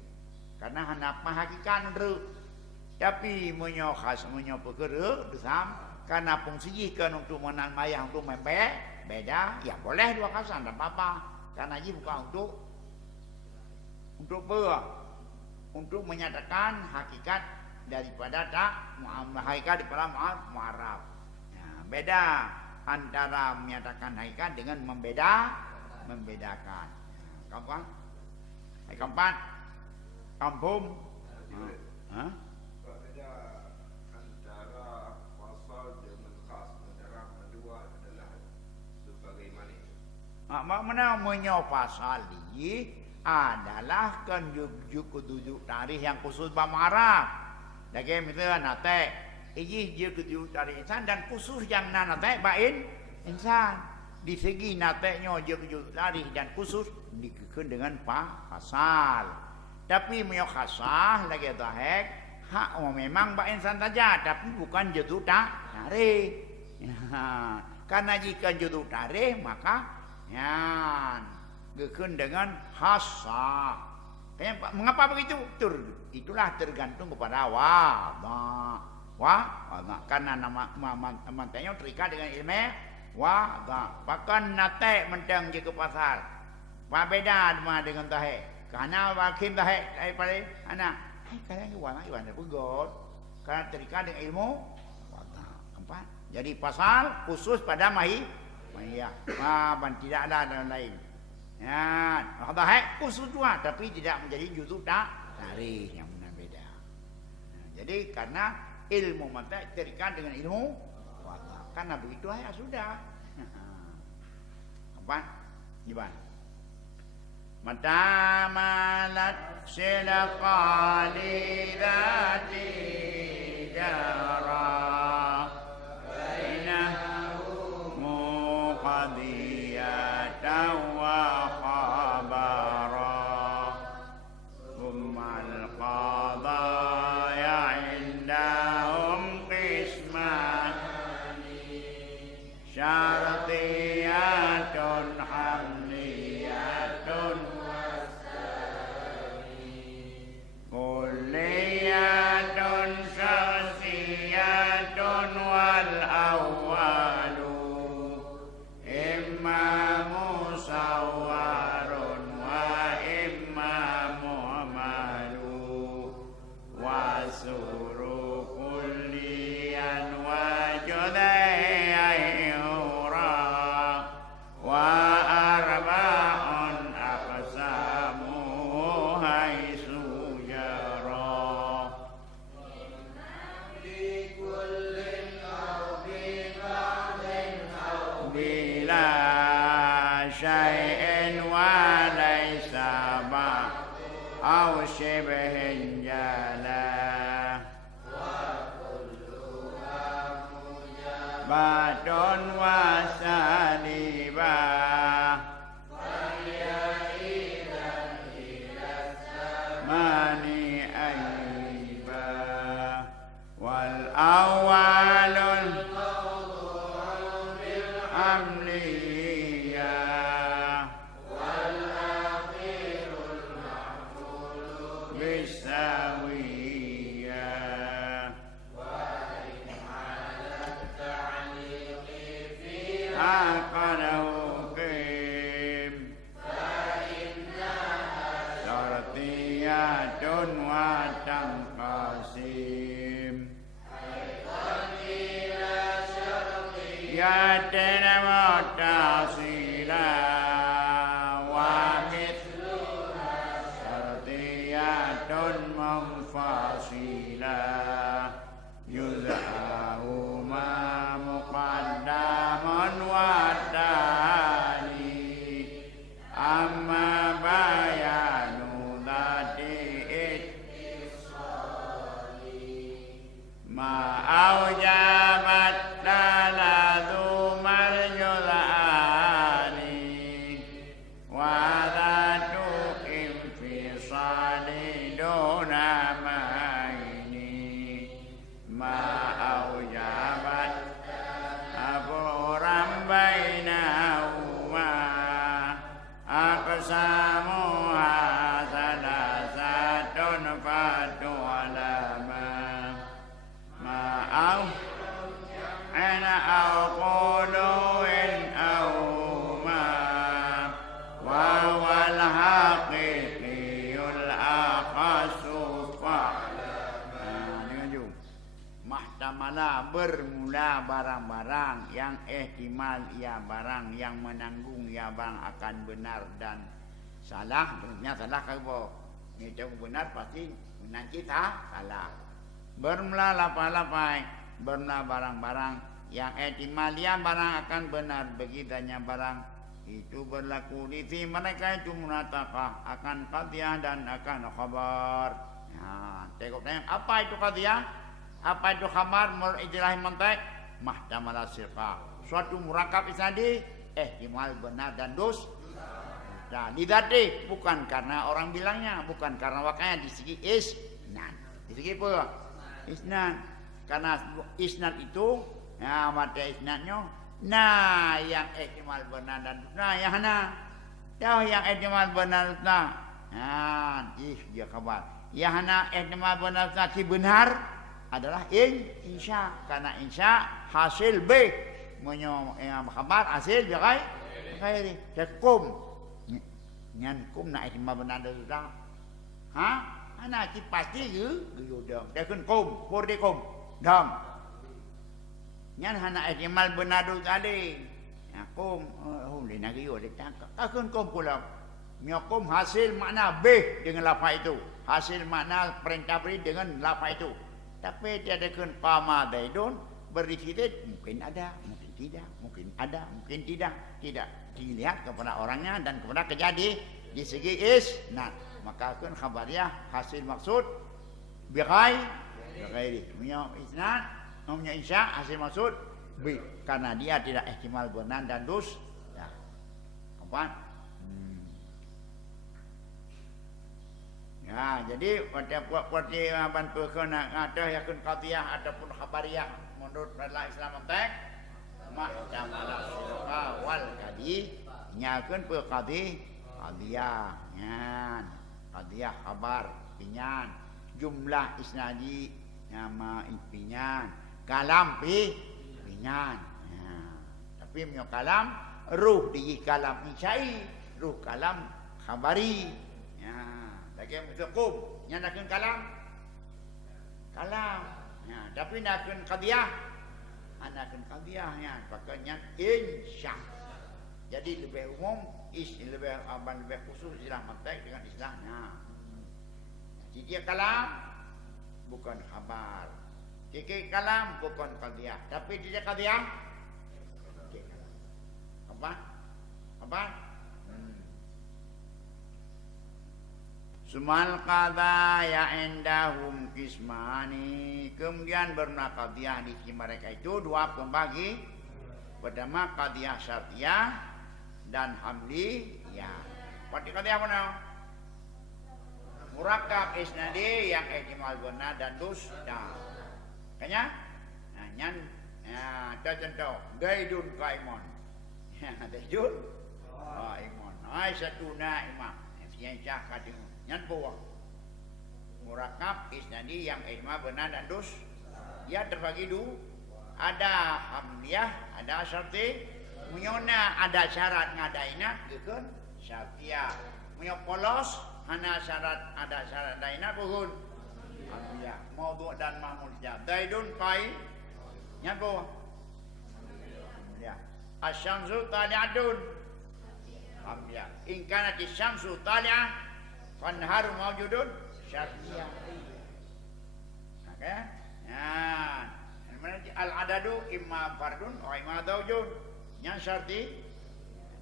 Karena hendak hakikat ru. Tapi menyokhas menyopekere desam karena fungsikan untuk mengenal maya untuk beda ya boleh dua pasal tak apa-apa. Karena ini bukan untuk menyatakan hakikat daripada tak hakikat daripada mu'arraf. Ya, beda antara menyatakan hakikat dengan membedakan. Kampung? Hai keempat. Kampung. Beda antara fasal dengan khas antara kedua adalah sebagaimana. Mana menyopasal ini adalah kan juk tarikh yang khusus bamarah. Lagi misalnya nate ini dia ketujuh dari insan dan khusus yang nate bain insan. Di segi nateknya dia ketujuh dari dan khusus dikekan dengan pasal. Tapi meo khasah lagi tahek hak memang bain insan saja tapi bukan judul tarikh. Ya, karena jika judul tarikh maka ya dikekan dengan khasah. Mengapa begitu? Itulah tergantung kepada karena nama mantanya terikat dengan ilmu bahkan nate mentang ke pasar beda dengan tahe karena wakin tahe daripada anak kalian ni warna pegot karena terikat dengan ilmu keempat jadi pasal khusus pada mahiyah tidak ada dan lain ya tahe khusus juga tapi tidak menjadi juzuk tarikh yang berbeda jadi karena ilmu mata terikat dengan ilmu wata. Karena begitu ya sudah. Apa? Gimana? Mata malat silaqali dhati jara bainahu muqadiyatan wa khabara ummal qadaya indahum qisman syartiyatun hamliyatun kulliyatun syaksiyatun wal awwalu imma musawwarun wa imma mu'malu wasuru kulliyan wa judayayura wa arba'un aqsamu haisu jara bila syai'in wala batun wasaliba mani aiba wal awalul amliya bisawiya aqalahu qim sartiyatun wa tangqasim ya tena mutasila wa mithluha sartiyatun munfasila yuz'ahu ma muqaddaman wa tali amma bayanu dhati ma aujabat laladu marjulani wa dhatu infisali duna maini ma aujabat aburam bainahuma aqsamuha salasatun fatu alama ma'au ana aquluin awma wa wal haqiqiyul akhasu dengan jum mahtamala bermula barang-barang yang ihtimal ia barang yang menanggung ia barang akan benar dan salah. Benarnya salah kalau kita benar pasti nanti tak salah. Bermula lapai-lapai bermula barang-barang yang ihtimal ia barang akan benar begitanya barang itu berlaku di mereka itu munatakah akan qadiyah dan akan khabar. Ya, tengoknya apa itu qadiyah? Apa itu khabar menurut istilah mantik? Mahtamala sirqa. Suatu murakab isnadi ihtimal benar dan dos. Nah, lidati bukan karena orang bilangnya, bukan karena wakanya di segi isnad. Di segi apa? Isnad. Karena isnad itu ya mata isnadnya nah yang ihtimal benar dan nah yang mana? Yang ihtimal benar nah. Nah, dia khabar. Yang mana ihtimal benar si benar adalah insya karena insya hasil B khabar hasil B khairi takum nyan kum na ihtimal benar dah ha ana ki pasti ge dong dah kun kum por de kum dam nyan hana ihtimal benar tadi ya kum le nak yo de tak kun kum pula nyokum hasil makna B dengan lafaz itu hasil makna perintah beri dengan lafaz itu. Tapi dia ada qama daidun berifidat mungkin ada, mungkin tidak, mungkin ada, mungkin tidak. Tidak dilihat kepada orangnya dan kepada kejadian di segi isnad. Maka kun khabariyah hasil maksud bighairi. Punya isnad, punya insya hasil maksud bi karena dia tidak ihtimal benar dan dus. Ya. Apa? Ya, jadi pada puati aban perkena ada yakun qadiyah ataupun khabariyah menurut dalam Islam tek mahtamala sirqa wal qadi nyakeun pe qadiyah nyan qadiyah khabar pinyan jumlah isnadi nama pinyan kalam pinyan ya. Tapi punya kalam ruh di kalam insai ruh kalam khabari ya. Lagi musukum yang nakun kalam ya, tapi nakun qadiyah anakun qadiyah ya pakainya insya. Jadi lebih umum lebih lebih khusus istilah mantik dengan istilahnya. Jadi dia kalam bukan khabar, jadi kalam bukan qadiyah, tapi dia qadiyah apa Sumal qadaya indahum kismani. Kemudian bermula qadiyah di sisi mereka itu dua pembagi. Pertama qadiyah syartiyah dan hamliyah. Berarti qadiyah apa nama? Murakkab isnadi yang ihtimal benar dan dusta. Kayaknya? Nah, nyan contoh gaidun kaimun. Gaidun kaimun. Aisyatuna imam. Yang cah kadimu. Nyan buah. Murakkab isnadi yang ihtimal benar dan dusta. Dia terbagi dua. Ada hamliyah, ada syarti. Munyona ada syarat ngadaina gekeun syartiyah. Munyo polos hana syarat ada syarat daina buhun hamliyah. Maudhu' dan mahmul jab. Zaidun qaim nyabo hamliyah. Asy-syamsu tali'atun hamliyah. In kanat asy-syamsu tali'ah fanharu mawjudun syartiyah. Oke? Nah, al-adadu imma fardun wa imma zawjun. Yang syarti.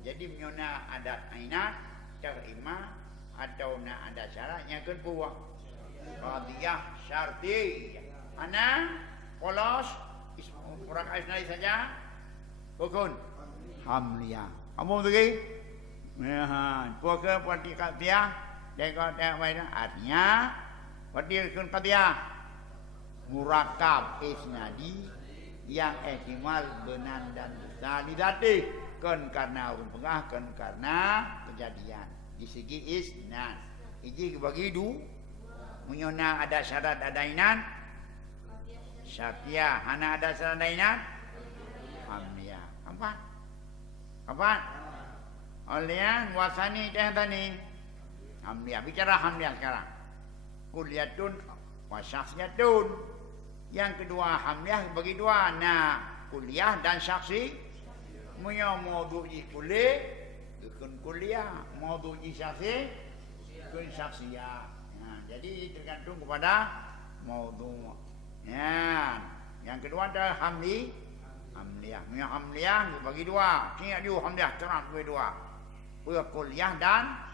Jadi menyona adat ainat terima atau nak ada syaratnya kedua. Qadiyah syarti. Ana polos kurang isnadi saja. Bukan hamliyah. Kamu lagi? Ya, puaka parti qadiyah dan qadiyah mana? Artinya parti qadiyah murakkab isnadi yang ihtimal benar dan dusta lidati kan karena urun pengah kan karena kejadian di segi isnad iki bagi du munyona ada syarat ada inan syartiyah hana ada syarat ada inan hamliyah apa olian wasani tani hamliyah bicara hamliyah sekarang kulliyatun wa syakhsiyatun. Yang kedua hamliyah bagi dua. Nah, kuliah dan saksi. Munya maudhu'i kuliah, ikun kuliah. Maudhu'i saksi, ikun saksiyah. Nah, jadi tergantung kepada maudhu'. Ya. Yang kedua ada hamliyah. Munya hamliyah bagi dua. Sini ada hamliyah terang bagi dua. Kuliah dan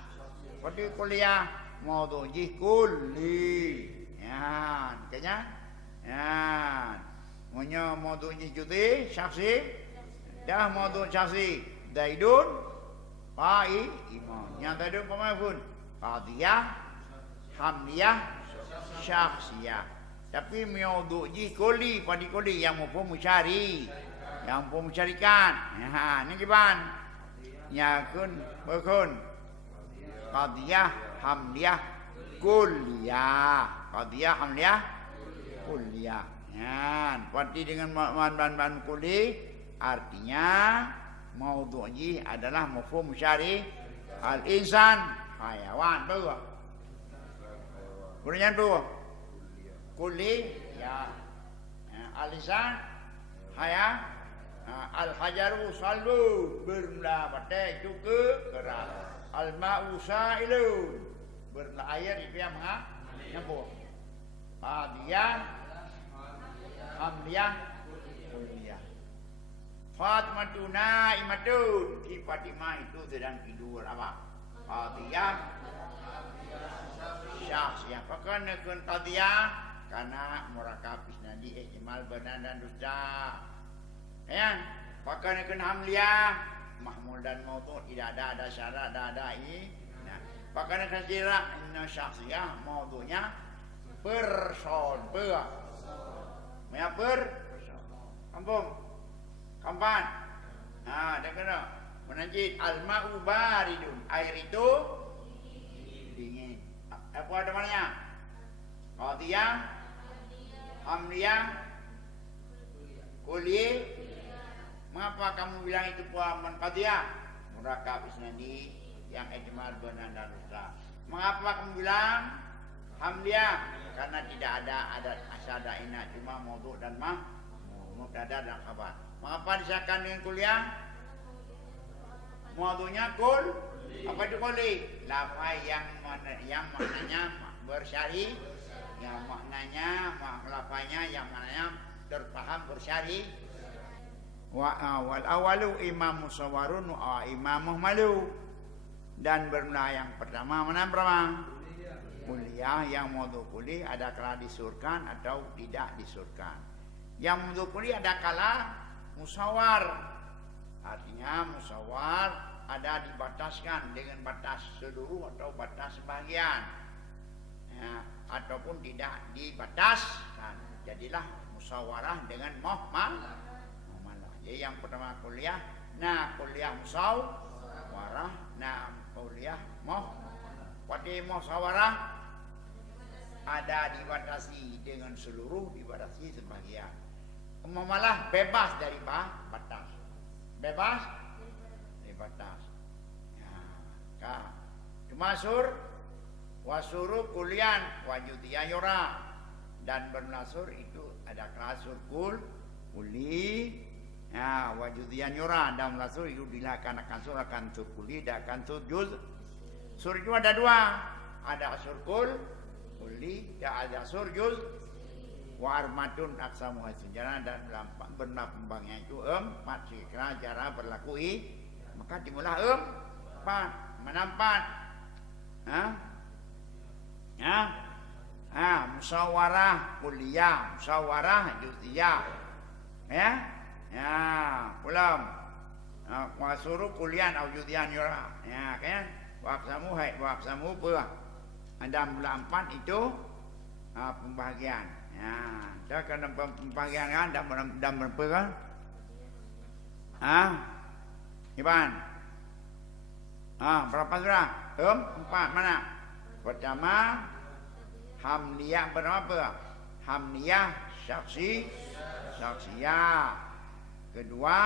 pada kuliah maudhu'i kulli. Ya, kayaknya. Ya, punya maudhu'nya judi syakhsi dah maudhu' syakhsi daidun iman yang daidun pemafun qadiyah hamliyah syakhsiyah tapi maudhu'nya kulli pada kulli yang mafhum musyari yang mafhum musyarikan. Ha ni kiban ya kun bakun qadiyah hamliyah kulliyah qadiyah hamliyah kuliah. Ya, berarti dengan man kuli artinya maudhu'i adalah mafhum syari al-insan hayawan betul. Kemudian tu kuli ya al-insan haya al-hajaru salbu bermula batai juga keras al-ma'u sa'ilun bermula air itu yang mengampun qadiyah hamliyah kuliah. Fatmatuna imatun. Si Fatimah itu sedang tidur apa? Qadiyah syakhsiyah. Pakana kun qadiyah karena murakkab isnadi ihtimal benar dan dusta. Ya. Pakana kun hamliyah mahmul dan maudhu' tidak ada syarat ada ini. Nah, pakana kasira inna syakhsiyah maudhu'nya person Maya kampung kampan. Nah, dia kena menanjid al-ma'u baridun. Air itu dingin. Apa ada maknanya? Qadiyah hamliyah kuliah. Mengapa kamu bilang itu puaman qadiyah? Murakkab isnadi yang ihtimal benar dan dusta. Mengapa kamu bilang hamliyah? Karena tidak ada adat asada ina cuma maudhu' dan mubtada dan khabar. Mengapa disahkan dengan kuliah? Maudhu'nya kul. Apa itu kuli? Lafaz yang maknanya bersyari, yang maknanya lafaznya yang maknanya terpaham bersyari. Wal awalu imam musawwarun wa imam muhmalu. Dan bermula yang pertama mana pertama? kuliah. Yang maudhu kulli ada kala disurkan atau tidak disurkan. Yang maudhu kulli ada kala musawar. Artinya musawar ada dibataskan dengan batas seluruh atau batas sebagian, ya, ataupun tidak dibataskan. Jadilah musawarah dengan muhmalah. Jadi yang pertama kuliah, kuliah musawarah, kuliah pada musawarah ada dibatasi dengan seluruh, dibatasi sebagian. Muamalah bebas dari batas. Bebas dari batas. Ya. Tumasur wasuru kulian wajudiya yura, dan bernasur itu ada klasur kuli, ya, wajudiya yura, dan bernasur itu dilaksanakan sur akan sur kuli dan akan sur juz. Sur itu ada dua, ada sur kuli dan ada sur juz. Wa armatun aksamu sejarah, dan benar pembangnya itu empat sikra cara berlaku maka dimulai empat menampat musawarah kuliah, musawarah juziyah, pulang wasuru kuliah au juziyah yura, kan waksamu ada mula empat itu pembahagian. Dah kena pembagian kan dan berapa kan? Iban. Berapa sudah? Empat mana? Pertama hamliyah berapa? Hamliyah saksiyah. Kedua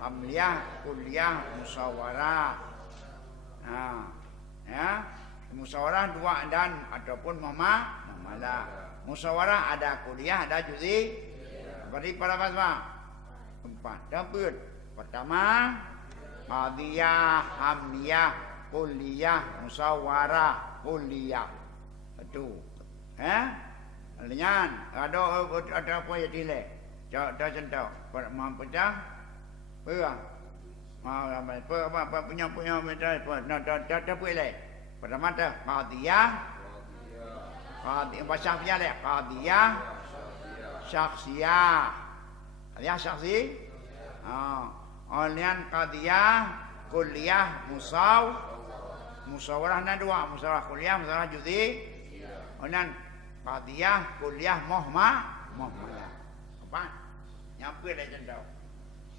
hamliyah kuliah musawarah. Musawarah dua dan ataupun muamalah. Musawarah ada kuliah, ada juzi. Berarti pada pasma empat. Dapat pertama qadiyah, hamliyah, kuliah, musawarah, kuliah. Itu. Alinyan ada apa ya dile. Dah contoh. Mampu dah. Apa punya dah boleh. Pertama dah qadiyah. Bahasa dia qadiyah syakhsiyah. Qadiyah syakhsi. Olian qadiyah kuliah musawarah dua, musawarah kuliah, musawarah juzi. Olian qadiyah kuliah muhmalah. Apa? Nyampe dah contoh.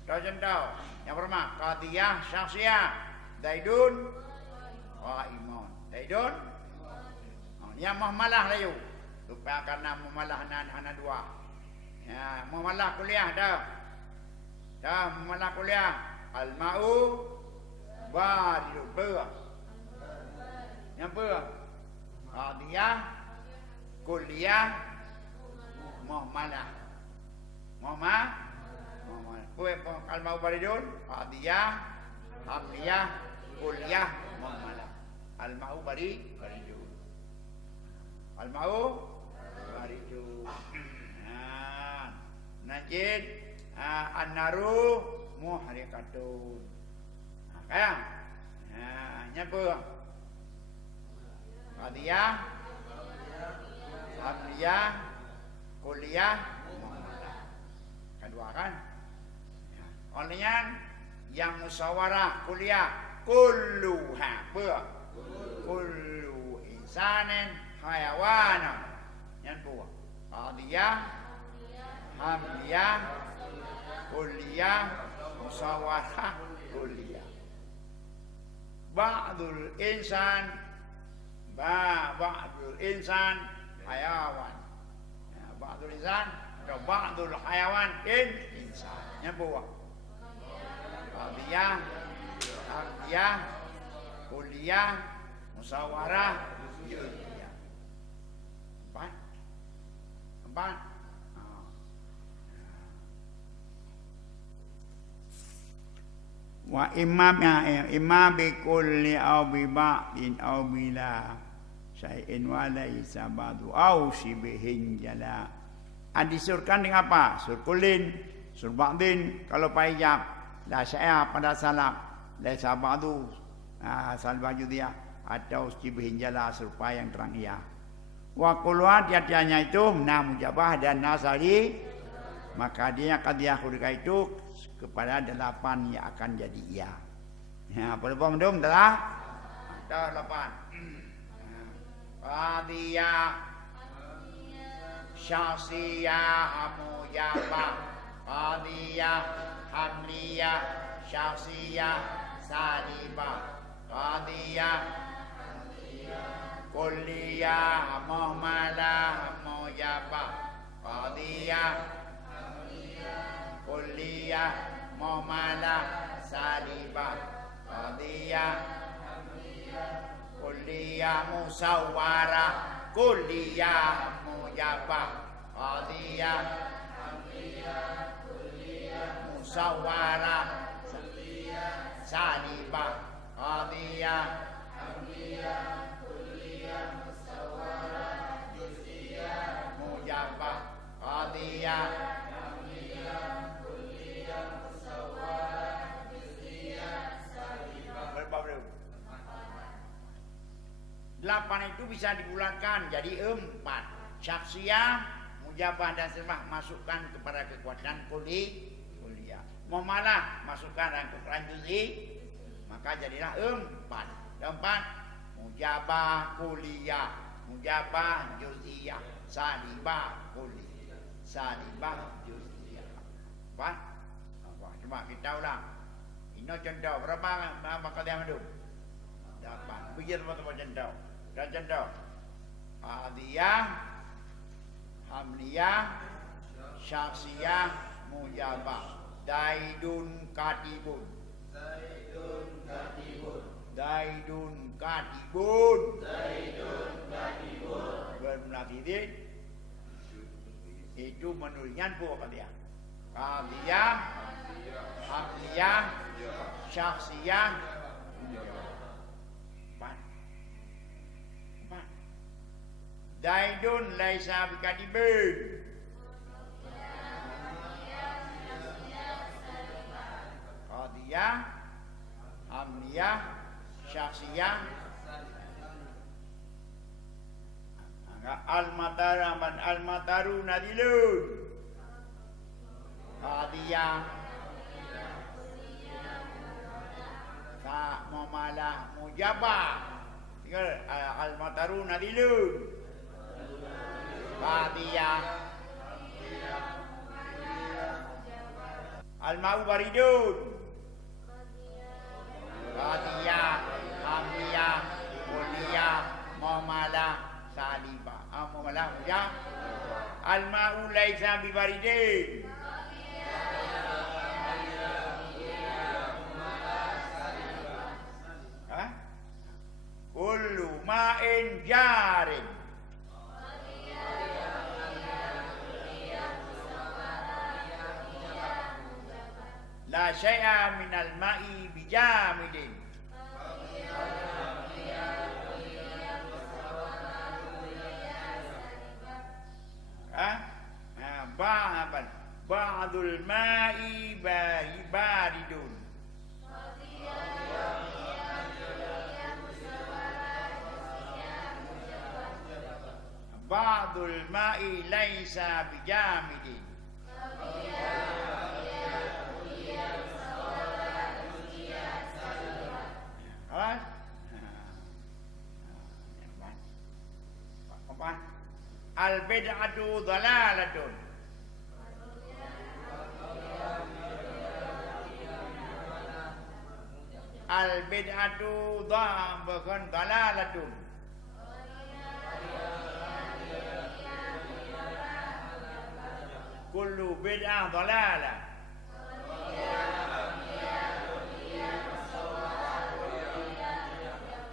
Contoh. Yang pertama qadiyah syakhsiyah. Zaidun wa iman. Zaidun yang muhmalah layu. Supaya karena muhmalah anak dua. Ya, muhmalah kuliah dah. Dah muhmalah kuliah. Al-ma'u baridun ber. Yang ber. Qadiyah kuliah muhmalah. Muhmalah. Al-ma'u baridun, qadiyah, hamliyah, kuliah muhmalah. Al-ma'u baridun. Al-ma'u baridun. Najid an-naru muhriqatun. Kan? Nyapa? Qadiyah, hamliyah, kuliah, muhmalah. Kedua kan? Olehnya yang musawarah kuliah kulluha kullu insanin hayawana. Yang kedua qadiyah, hamliyah, kuliah, musawarah kuliah. Ba'dul insan hayawan. Ba'dul insan atau ba'dul hayawan insan. Yang kedua qadiyah, hamliyah, kuliah, musawarah juziyah. Empat. Wa imam bi kulli aw bi ba'din aw bila syai'in wa laisa ba'du aw sibihin jala. Disurkan dengan apa? Sur kullin, sur ba'din kalau paijab, la syai'a pada salam, laisa ba'du salba judiyah atau istibihin jala serupa yang terang ia. Wa kulluha tiap-tiapnya itu na mujabah dan nasali, maka dia qadiyah khurika itu kepada 8 yang akan jadi ia. Ya, apa mendum telah? Ada 8. Qadiyah syakhsiyah mujabah, qadiyah hamliyah syakhsiyah salibah, qadiyah kulliyah muhmalah mujabah, qadiyah kulliyah muhmalah salibah, qadiyah kulliyah musawwarah kulliyah mujabah, qadiyah musawwarah salibah, qadiyah mujabah, qadiyah berapa belum? 8 itu bisa dibulatkan jadi 4. Syakhsiyah, mujabah dan sermah masukkan kepada kekuatan kulliyah. Muhmalah masukkan dalam kekuatan juz'i, maka jadilah 4. 4 mujabah kulliyah, mujabah juz'iyah, salibah kulliyah, salibah juz'iyah. Apa? Coba kita ulang. Ini contoh berapa kalian mendung? 8. Begini teman-teman contoh. Dan contoh. Qadiyah, hamliyah, syakhsiyah, mujabah. Daidun katibun. Daidun katibun. Daidun katibun. Daidun katibun. Bermunafidin. Itu menulisnya bu qadiyah. Qadiyah, hamliyah, syakhsiyah, mujabah. Daidun laisa bikadibin. Qadiyah, hamliyah, syakhsiyah. Al-mataru nadilun. Qadiyah, tak mumalah mujabah. Tinggal al-mataru nadilun. Qadiyah al-ma'u baridun. Qadiyah hamliyah kulliyah muhmalah salibah. Muhmalah mujabah. Al-ma'u laisa bibaridin. Kullu ma'in jarin. La syai'a minal ma'i bijamidin. Ba'dul ma'i baridun. Ba'dul ma'i laisa bijamidin. Al-bid'atu dhalalatun. Al-bid'atu dhalalatun. Kullu bid'ah dhalalah.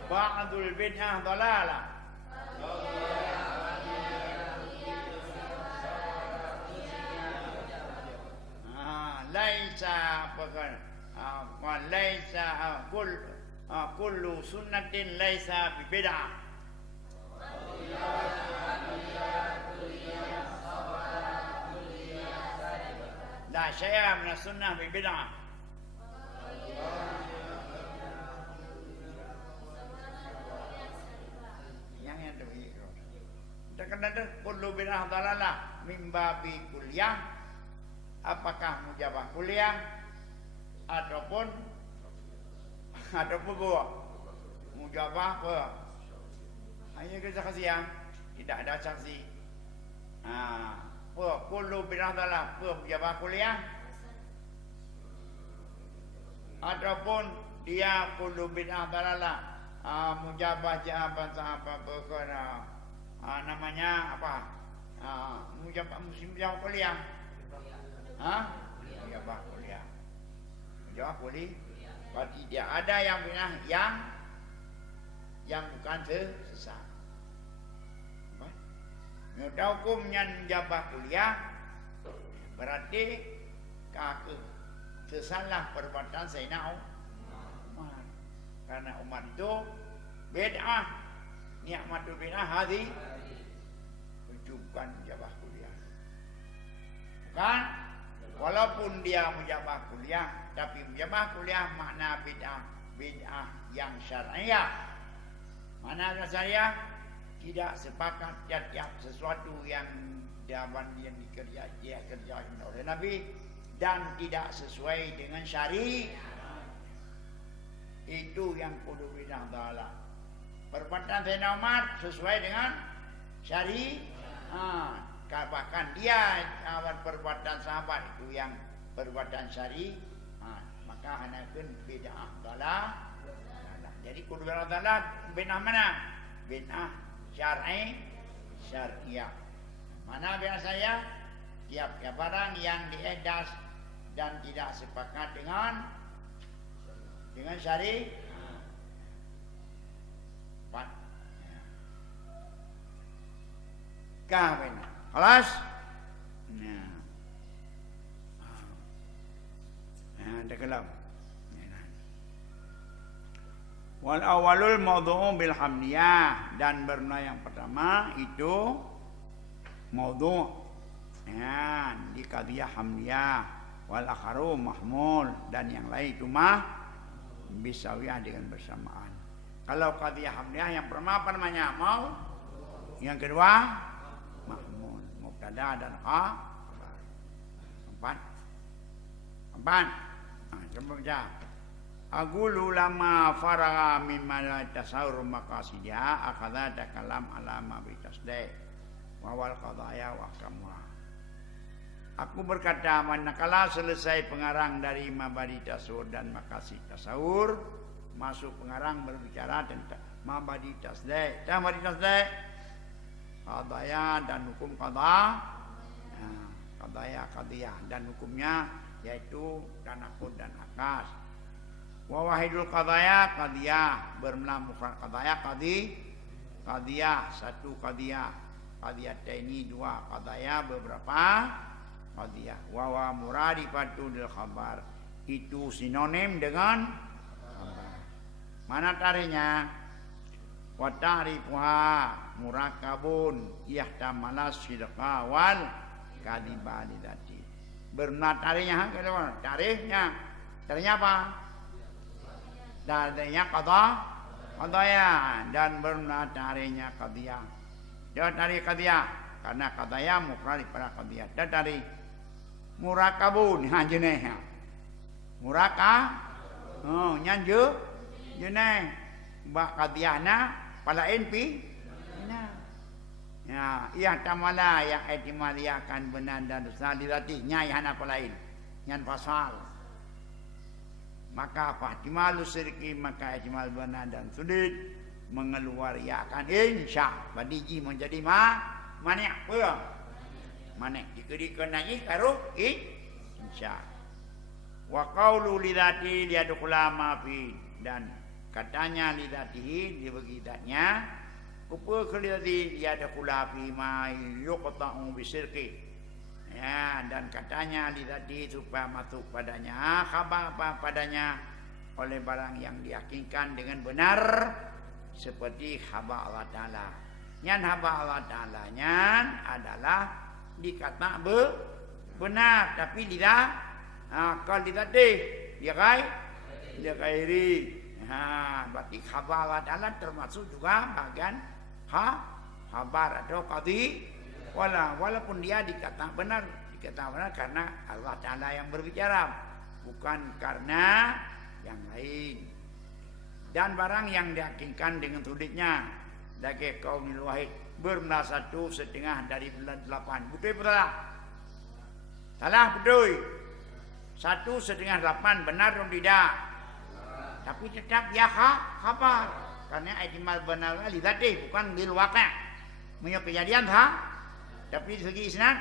Ba'dul bid'ah dhalalah. Laisa bukan laisa kullu sunnatin laisa bid'ah. La syai'a min as-sunnah bid'ah. kullu bid'ah dalalah mimba bi kuliah, apakah mujabah kuliah ataupun apa mujabah apa hanya kesaksian yang tidak ada saksi. Apa kullu bid'ah dalalah apa mujabah kuliah ataupun dia kullu bid'ah dalalah mujabah jawaban apa perkara namanya apa mujabah mujabah kuliah mujabah kuliah mujabah kuliah berarti dia ada yang bid'ah yang bukan sesat. Ngerti hukumnya mujabah kuliah berarti kakek sesalah perbuatan Sayyidina Umar. Karena Umar itu bid'ah, nikmatul bid'ah hadhi ujubkan mujabah kuliah. Kan? Walaupun dia mujabah kuliah, tapi mujabah kuliah makna bid'ah yang syariah. Mana syariah? Tidak sepakat tiap sesuatu yang dikerjakan oleh Nabi dan tidak sesuai dengan syariat. Itu yang kudu bid'ah dalalah. Perbuatan Sayyidina Umar sesuai dengan syariat. Bahkan dia perbuatan sahabat itu yang perbuatan syariat. Maka anakeun bid'ah dalalah. Jadi kudu bid'ah dalalah bid'ah mana? Bid'ah syariah. Mana biasanya tiap-tiap barang yang diedas dan tidak sepakat dengan syariat. Kawin. Kelas? Ada kelam. Wal awalul maudhu'u bil hamdiyah, dan berna yang pertama itu maudhu' di qadhiyah hamdiyah, wal akharu mahmul, dan yang lain itu bisawiyah dengan bersamaan. Kalau qadhiyah hamdiyah yang pertama apa namanya? Mau. Yang kedua mahmul, mubtada dan khabar. Empat. Coba baca. Aqulu lama faragha mimma tasawur maqasidiha akhadha takalam alama bitasdai wa wal qadaya wa ahkamuha. Aku berkata, manakala selesai pengarang dari mabadi tasawur dan maqasid tasawur, masuk pengarang berbicara tentang mabadi tasdai. Mabadi tasdai qadaya dan hukum qada, qadaya qadiyah, dan hukumnya yaitu tanaqud dan akas. Wa wahidul qadaya qadiyah, bermula mufrad qadaya qadiyah, satu qadiyah, qadiyataini dua qadaya, beberapa qadiyah. Wa wa muradifatul khabar, itu sinonim dengan khabar. Mana tarinya? Wa ta'rifuha murakabun yahtamalas sidqa wal kadhiba lidati. Bermula tarinya tarinya apa? Tarinya qadaya, dan bermula tarinya qadiyah. Dia tari qadiyah karena qadaya mufrad pada qadiyah. Dan tari murakabun jenih. Nyanju jenih ba qadiyahna palain pi. Ya tamala yang ihtimaliakan benar dan dosa lidati nyai hana palain. Nyan pasal. Maka ihtimalu syirki, maka ihtimal benar dan sulit mengeluarkan insya badiji menjadi manik apa? Manik dikenaji karo insya. Wa qaulu lidati liyadkhula ma fi, dan katanya lidatihi dibegitannya upa kelidati liyadkhula fi ma yuqta'u bisyirki. Ya, dan katanya lidati supaya masuk padanya khabar padanya oleh barang yang diyakinkan dengan benar seperti khabar Allah Ta'ala. Nyan khabar Allah Ta'ala nyan adalah dikata benar, tapi lidah kalau lidati dia kairi. Berarti khabar Allah Ta'ala termasuk juga bagian khabar atau walaupun dia dikata benar karena Allah Ta'ala yang berbicara, bukan karena yang lain. Dan barang yang diyakinkan dengan tulitnya dari qaulul wahid bermula 1/2 dari bulan 8. Betul betul? Salah betul. 1/2 8 benar atau tidak? Tapi tetap dia khabar. Karena ihtimal benar li dzati bukan lil waqi'. Punya kejadian tapi dari segi isnad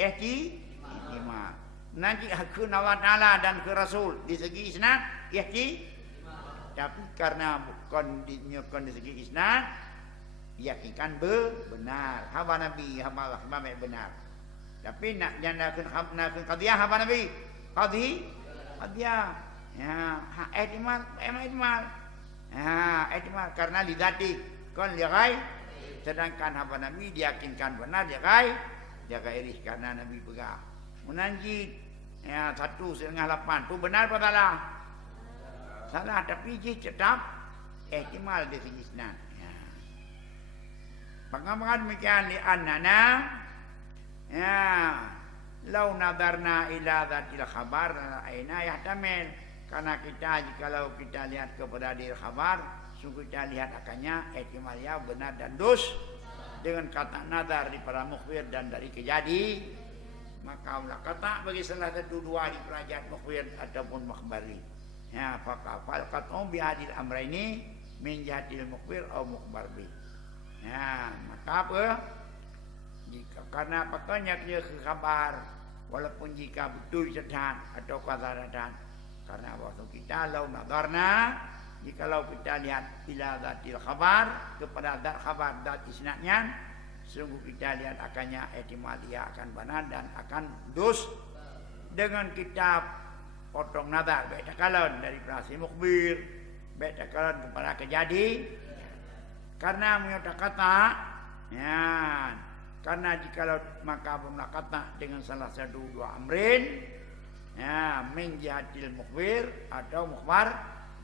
ihtimal. Nanti ke Allah Ta'ala dan ke Rasul di segi isnad tapi karena bukan di segi isnad yakinkan benar. Haba Nabi haba benar. Tapi nak jangan qadiyah haba Nabi. Qadiyah. Ya, ihtimal. Ihtimal karena lidati kon ligai. Sedangkan haba Nabi diyakinkan benar ligai. Dia gairih karena Nabi pegang. Menanjid 1/8 itu benar atau salah? Salah, tapi dia tetap ihtimal di segi isnad. Ya. Pengembangan demikian li annana lau nadarna ila dzatil khabar aina yahtamil, karena jikalau kita lihat kepada diri khabar, sungguh kita lihat akannya ihtimal ya benar dan dus dengan kata nazar di para mukhbir dan dari kejadi, maka ulah kata bagi salah satu dua di kerajaan mukhbir ataupun mukhbari. Ya, fakafal qat'u bi hadil amraini min jihadil mukhbir atau mukhbar bi. Ya, maka apa? Jika karena pakainya dia ke khabar, walaupun jika betul sedan atau kazaratan, karena waktu kita lau nadarna, jikalau kita lihat ila dzatil khabar kepada zat khabar zat isnadnya, sungguh kita lihat akannya ihtimal dia akan benar dan akan dus dengan kita potong nazar baik takalan dari prasi mukhbir, baik takalan kepada kejadi, karena menyata kata, ya, karena jikalau maka bermula kata dengan salah satu dua amrin, ya, min jihadil mukhbir atau mukhbar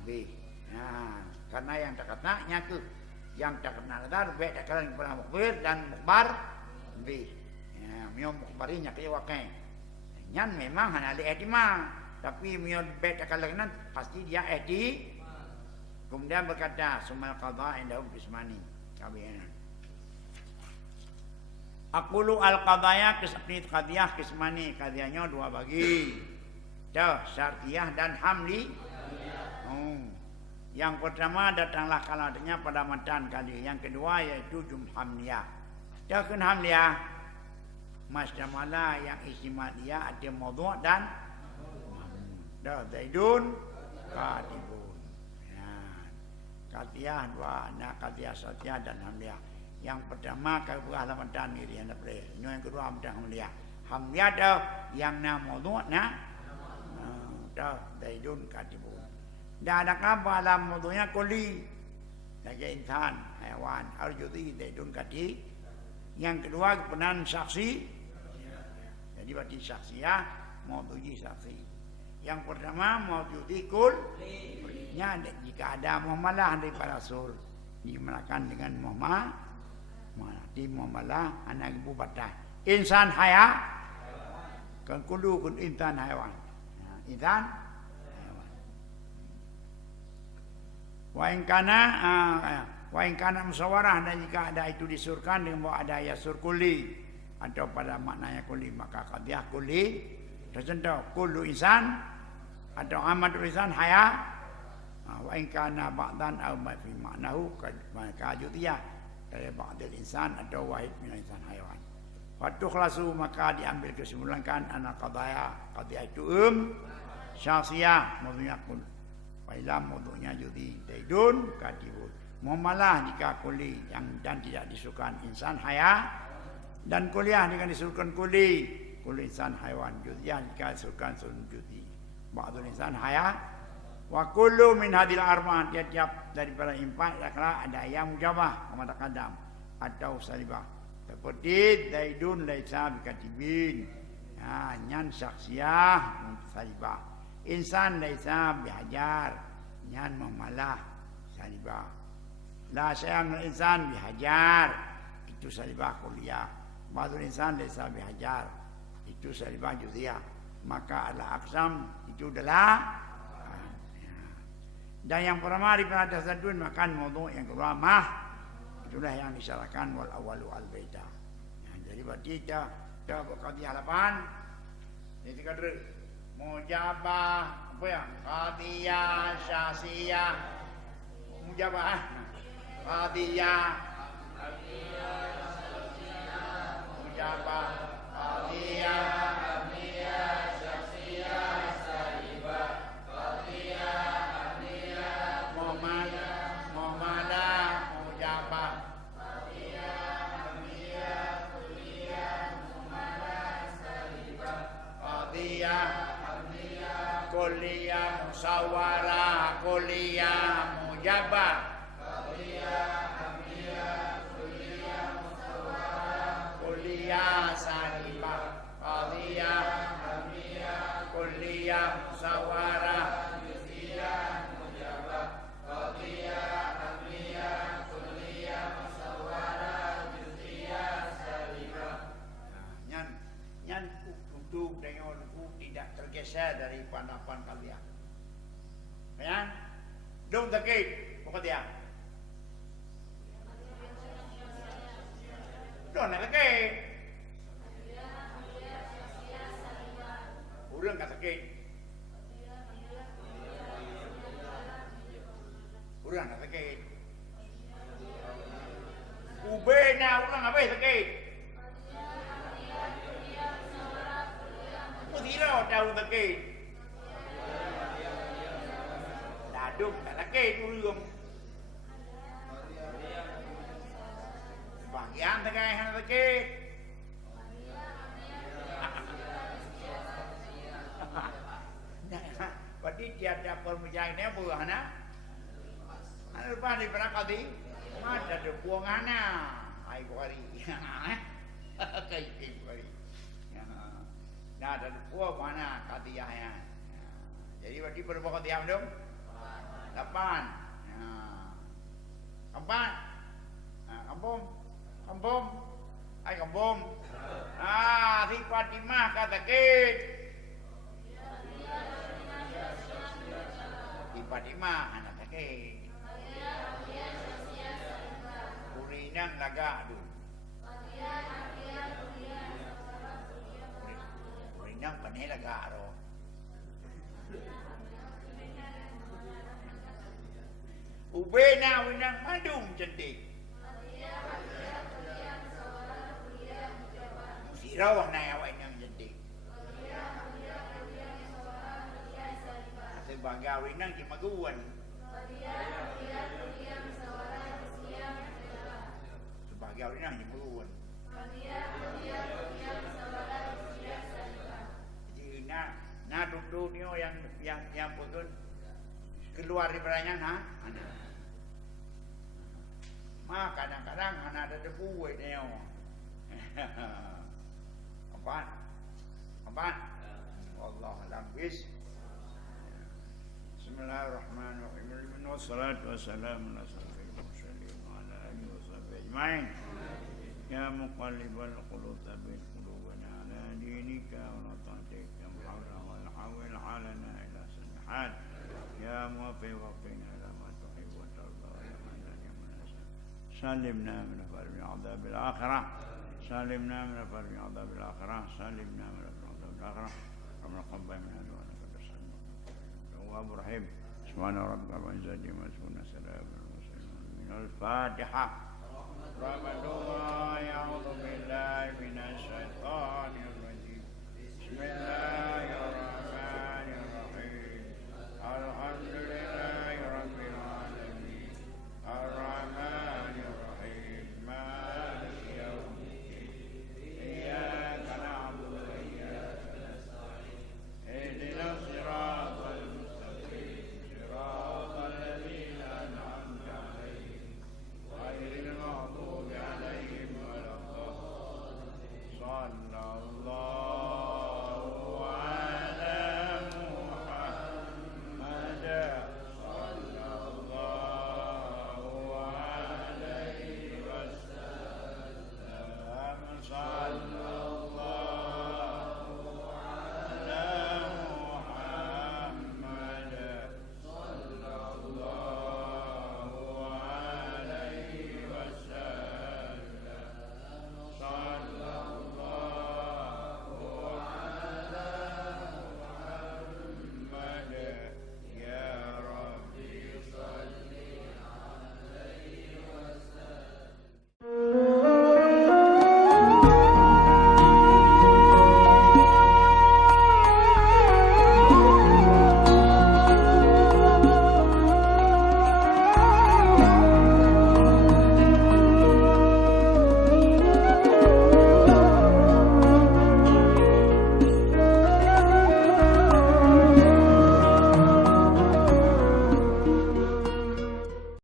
bi, ya, karena yang tak kata nyaku, yang tak kena nazar baik takalan kepada mukhbir dan mukhbar bi, ya, miom mukhbarinya kaya wakai, nyan memang hanya ada ihtimal. Tapi mion bet akalan pasti dia kemudian berkata sumal qadha indahum qismani kabiana. Aqulu al qadaya qadiyah qismani, qadiyahnya dua bagi. Syartiyah dan hamli. Yang pertama datanglah kaladanya pada matan kali. Yang kedua yaitu hamliyah. Dakun hamliyah masdamala yang istimadiyah ada mawdu' dan Zaidun katibun. Ya. Qadiyah dua, qadiyah satiyah dan hamliyah. Yang pertama kalau halaman dan diri anda boleh. Yang kedua hamliyah. Hamliyah dah yang nama mawdu'na Zaidun katibun. Dan ada apa dalam mawdu'nya kulli. Lagi insan, haiwan, arjudi Zaidun katib. Yang kedua kebenaran saksi. Jadi berarti saksiyah mawdu'i saksi. Yang pertama mawjudi kullinya, jika ada muamalah daripada Rasul dimulakan dengan muamalah anak ibu batah insan haya kan kullu kun insan haiwan, insan haiwan. Wa in kana musyawarah, dan jika ada itu disurkan dengan bahwa ada yasur kulli atau pada maknanya kulli, maka qadiyah kulli tersentuh kullu insan atau amat insan haya, wa in kana ba'dan aw ma fi ma'nahu maka judiyah dari ba'dil insan atau wahid min insan hayawan. Wa tukhlasu, maka diambil kesimpulankan anak qadaya itu syakhsiyah mawdu'nya kul wa ila mawdu'nya judi Zaidun katibun. Muamalah jika kulli yang dan tidak disukan insan haya, dan kuliah dengan disukan kulli insan haiwan, judiyah jika disukan sun judi ba'dul insan haya. Wa kullu min hadil arba'ah, tiap-tiap daripada empat ada yang mujabah kama taqaddam atau salibah, seperti Zaidun laisa bikatibin, ya, nyan saksiyah salibah. Insan laisa bihajar, nyan mamalah salibah. La sayang insan bihajar, itu salibah kuliah. ba'dul insan laysa bihajar. Itu salibah juz'iyah. Maka al-aqsam itu adalah dan yang pertama daripada tasaddud makan maudhu', yang kedua mah, itulah yang disyaratkan wal awalu al baita. Jadi berarti kita berqadiyah 8 ini kadar mujabah apa ya, qadiyah syasiyah mujabah qadiyah mujabah qadiyah kuliah musyawarah, kuliah mujabah, kuliah salibah, kuliah musyawarah, nyan duduk dengan tidak tergeser dari pandapan kalian. Ya? Dong terkait pokok dia. Dong terkait. Urang kata terkait. Urang kata terkait. Ubena urang apa terkait? Tidak tahu terkait. Daduk tak terkait urang. Bagian terkait hanya terkait. Berarti tiada permujaannya buahana. Anu lupa di berapa di? Ada de buangannya. Ai buari. Kai buari. Nah, ada buah mana qadiyahnya. Jadi berarti berapa qadiyah dong? 8. Keempat. Kampung. Ai kampung. Si Fatimah kata kit. Si Fatimah anak kit. Kurinang laga aduh. Kurinang panay laga aro. Ubena winang madung cantik. Musiraw na yawa inang cantik. Sebagai winang kimaguan. Sebagai winang kimaguan. Jadi na duduk ni yang pun keluar di perayaan anak. Maka kadang-kadang anak ada debu dia. Empat. Allah alam bis. Bismillahirrahmanirrahim. Wassalatu wassalamu ala asyrafil mursalin wa ala alihi washabbihi ajmain. Ya muqallibal qulub tsabbit qulubana ala dinika wa la ta'tika wal hawla alana ila salihat. Ya muwaffiqina ila ma tuhibbu wa tarda wa la سلمنا من فرج عذاب الآخرة سلمنا من فرج عذاب الآخرة سلمنا من فرج عذاب الآخرة ربنا قبل من هذا تواب رحيم سبحان ربك رب العزة عما يصفون سلام من الفاتحة رحمة الله أعوذ بالله من الشيطان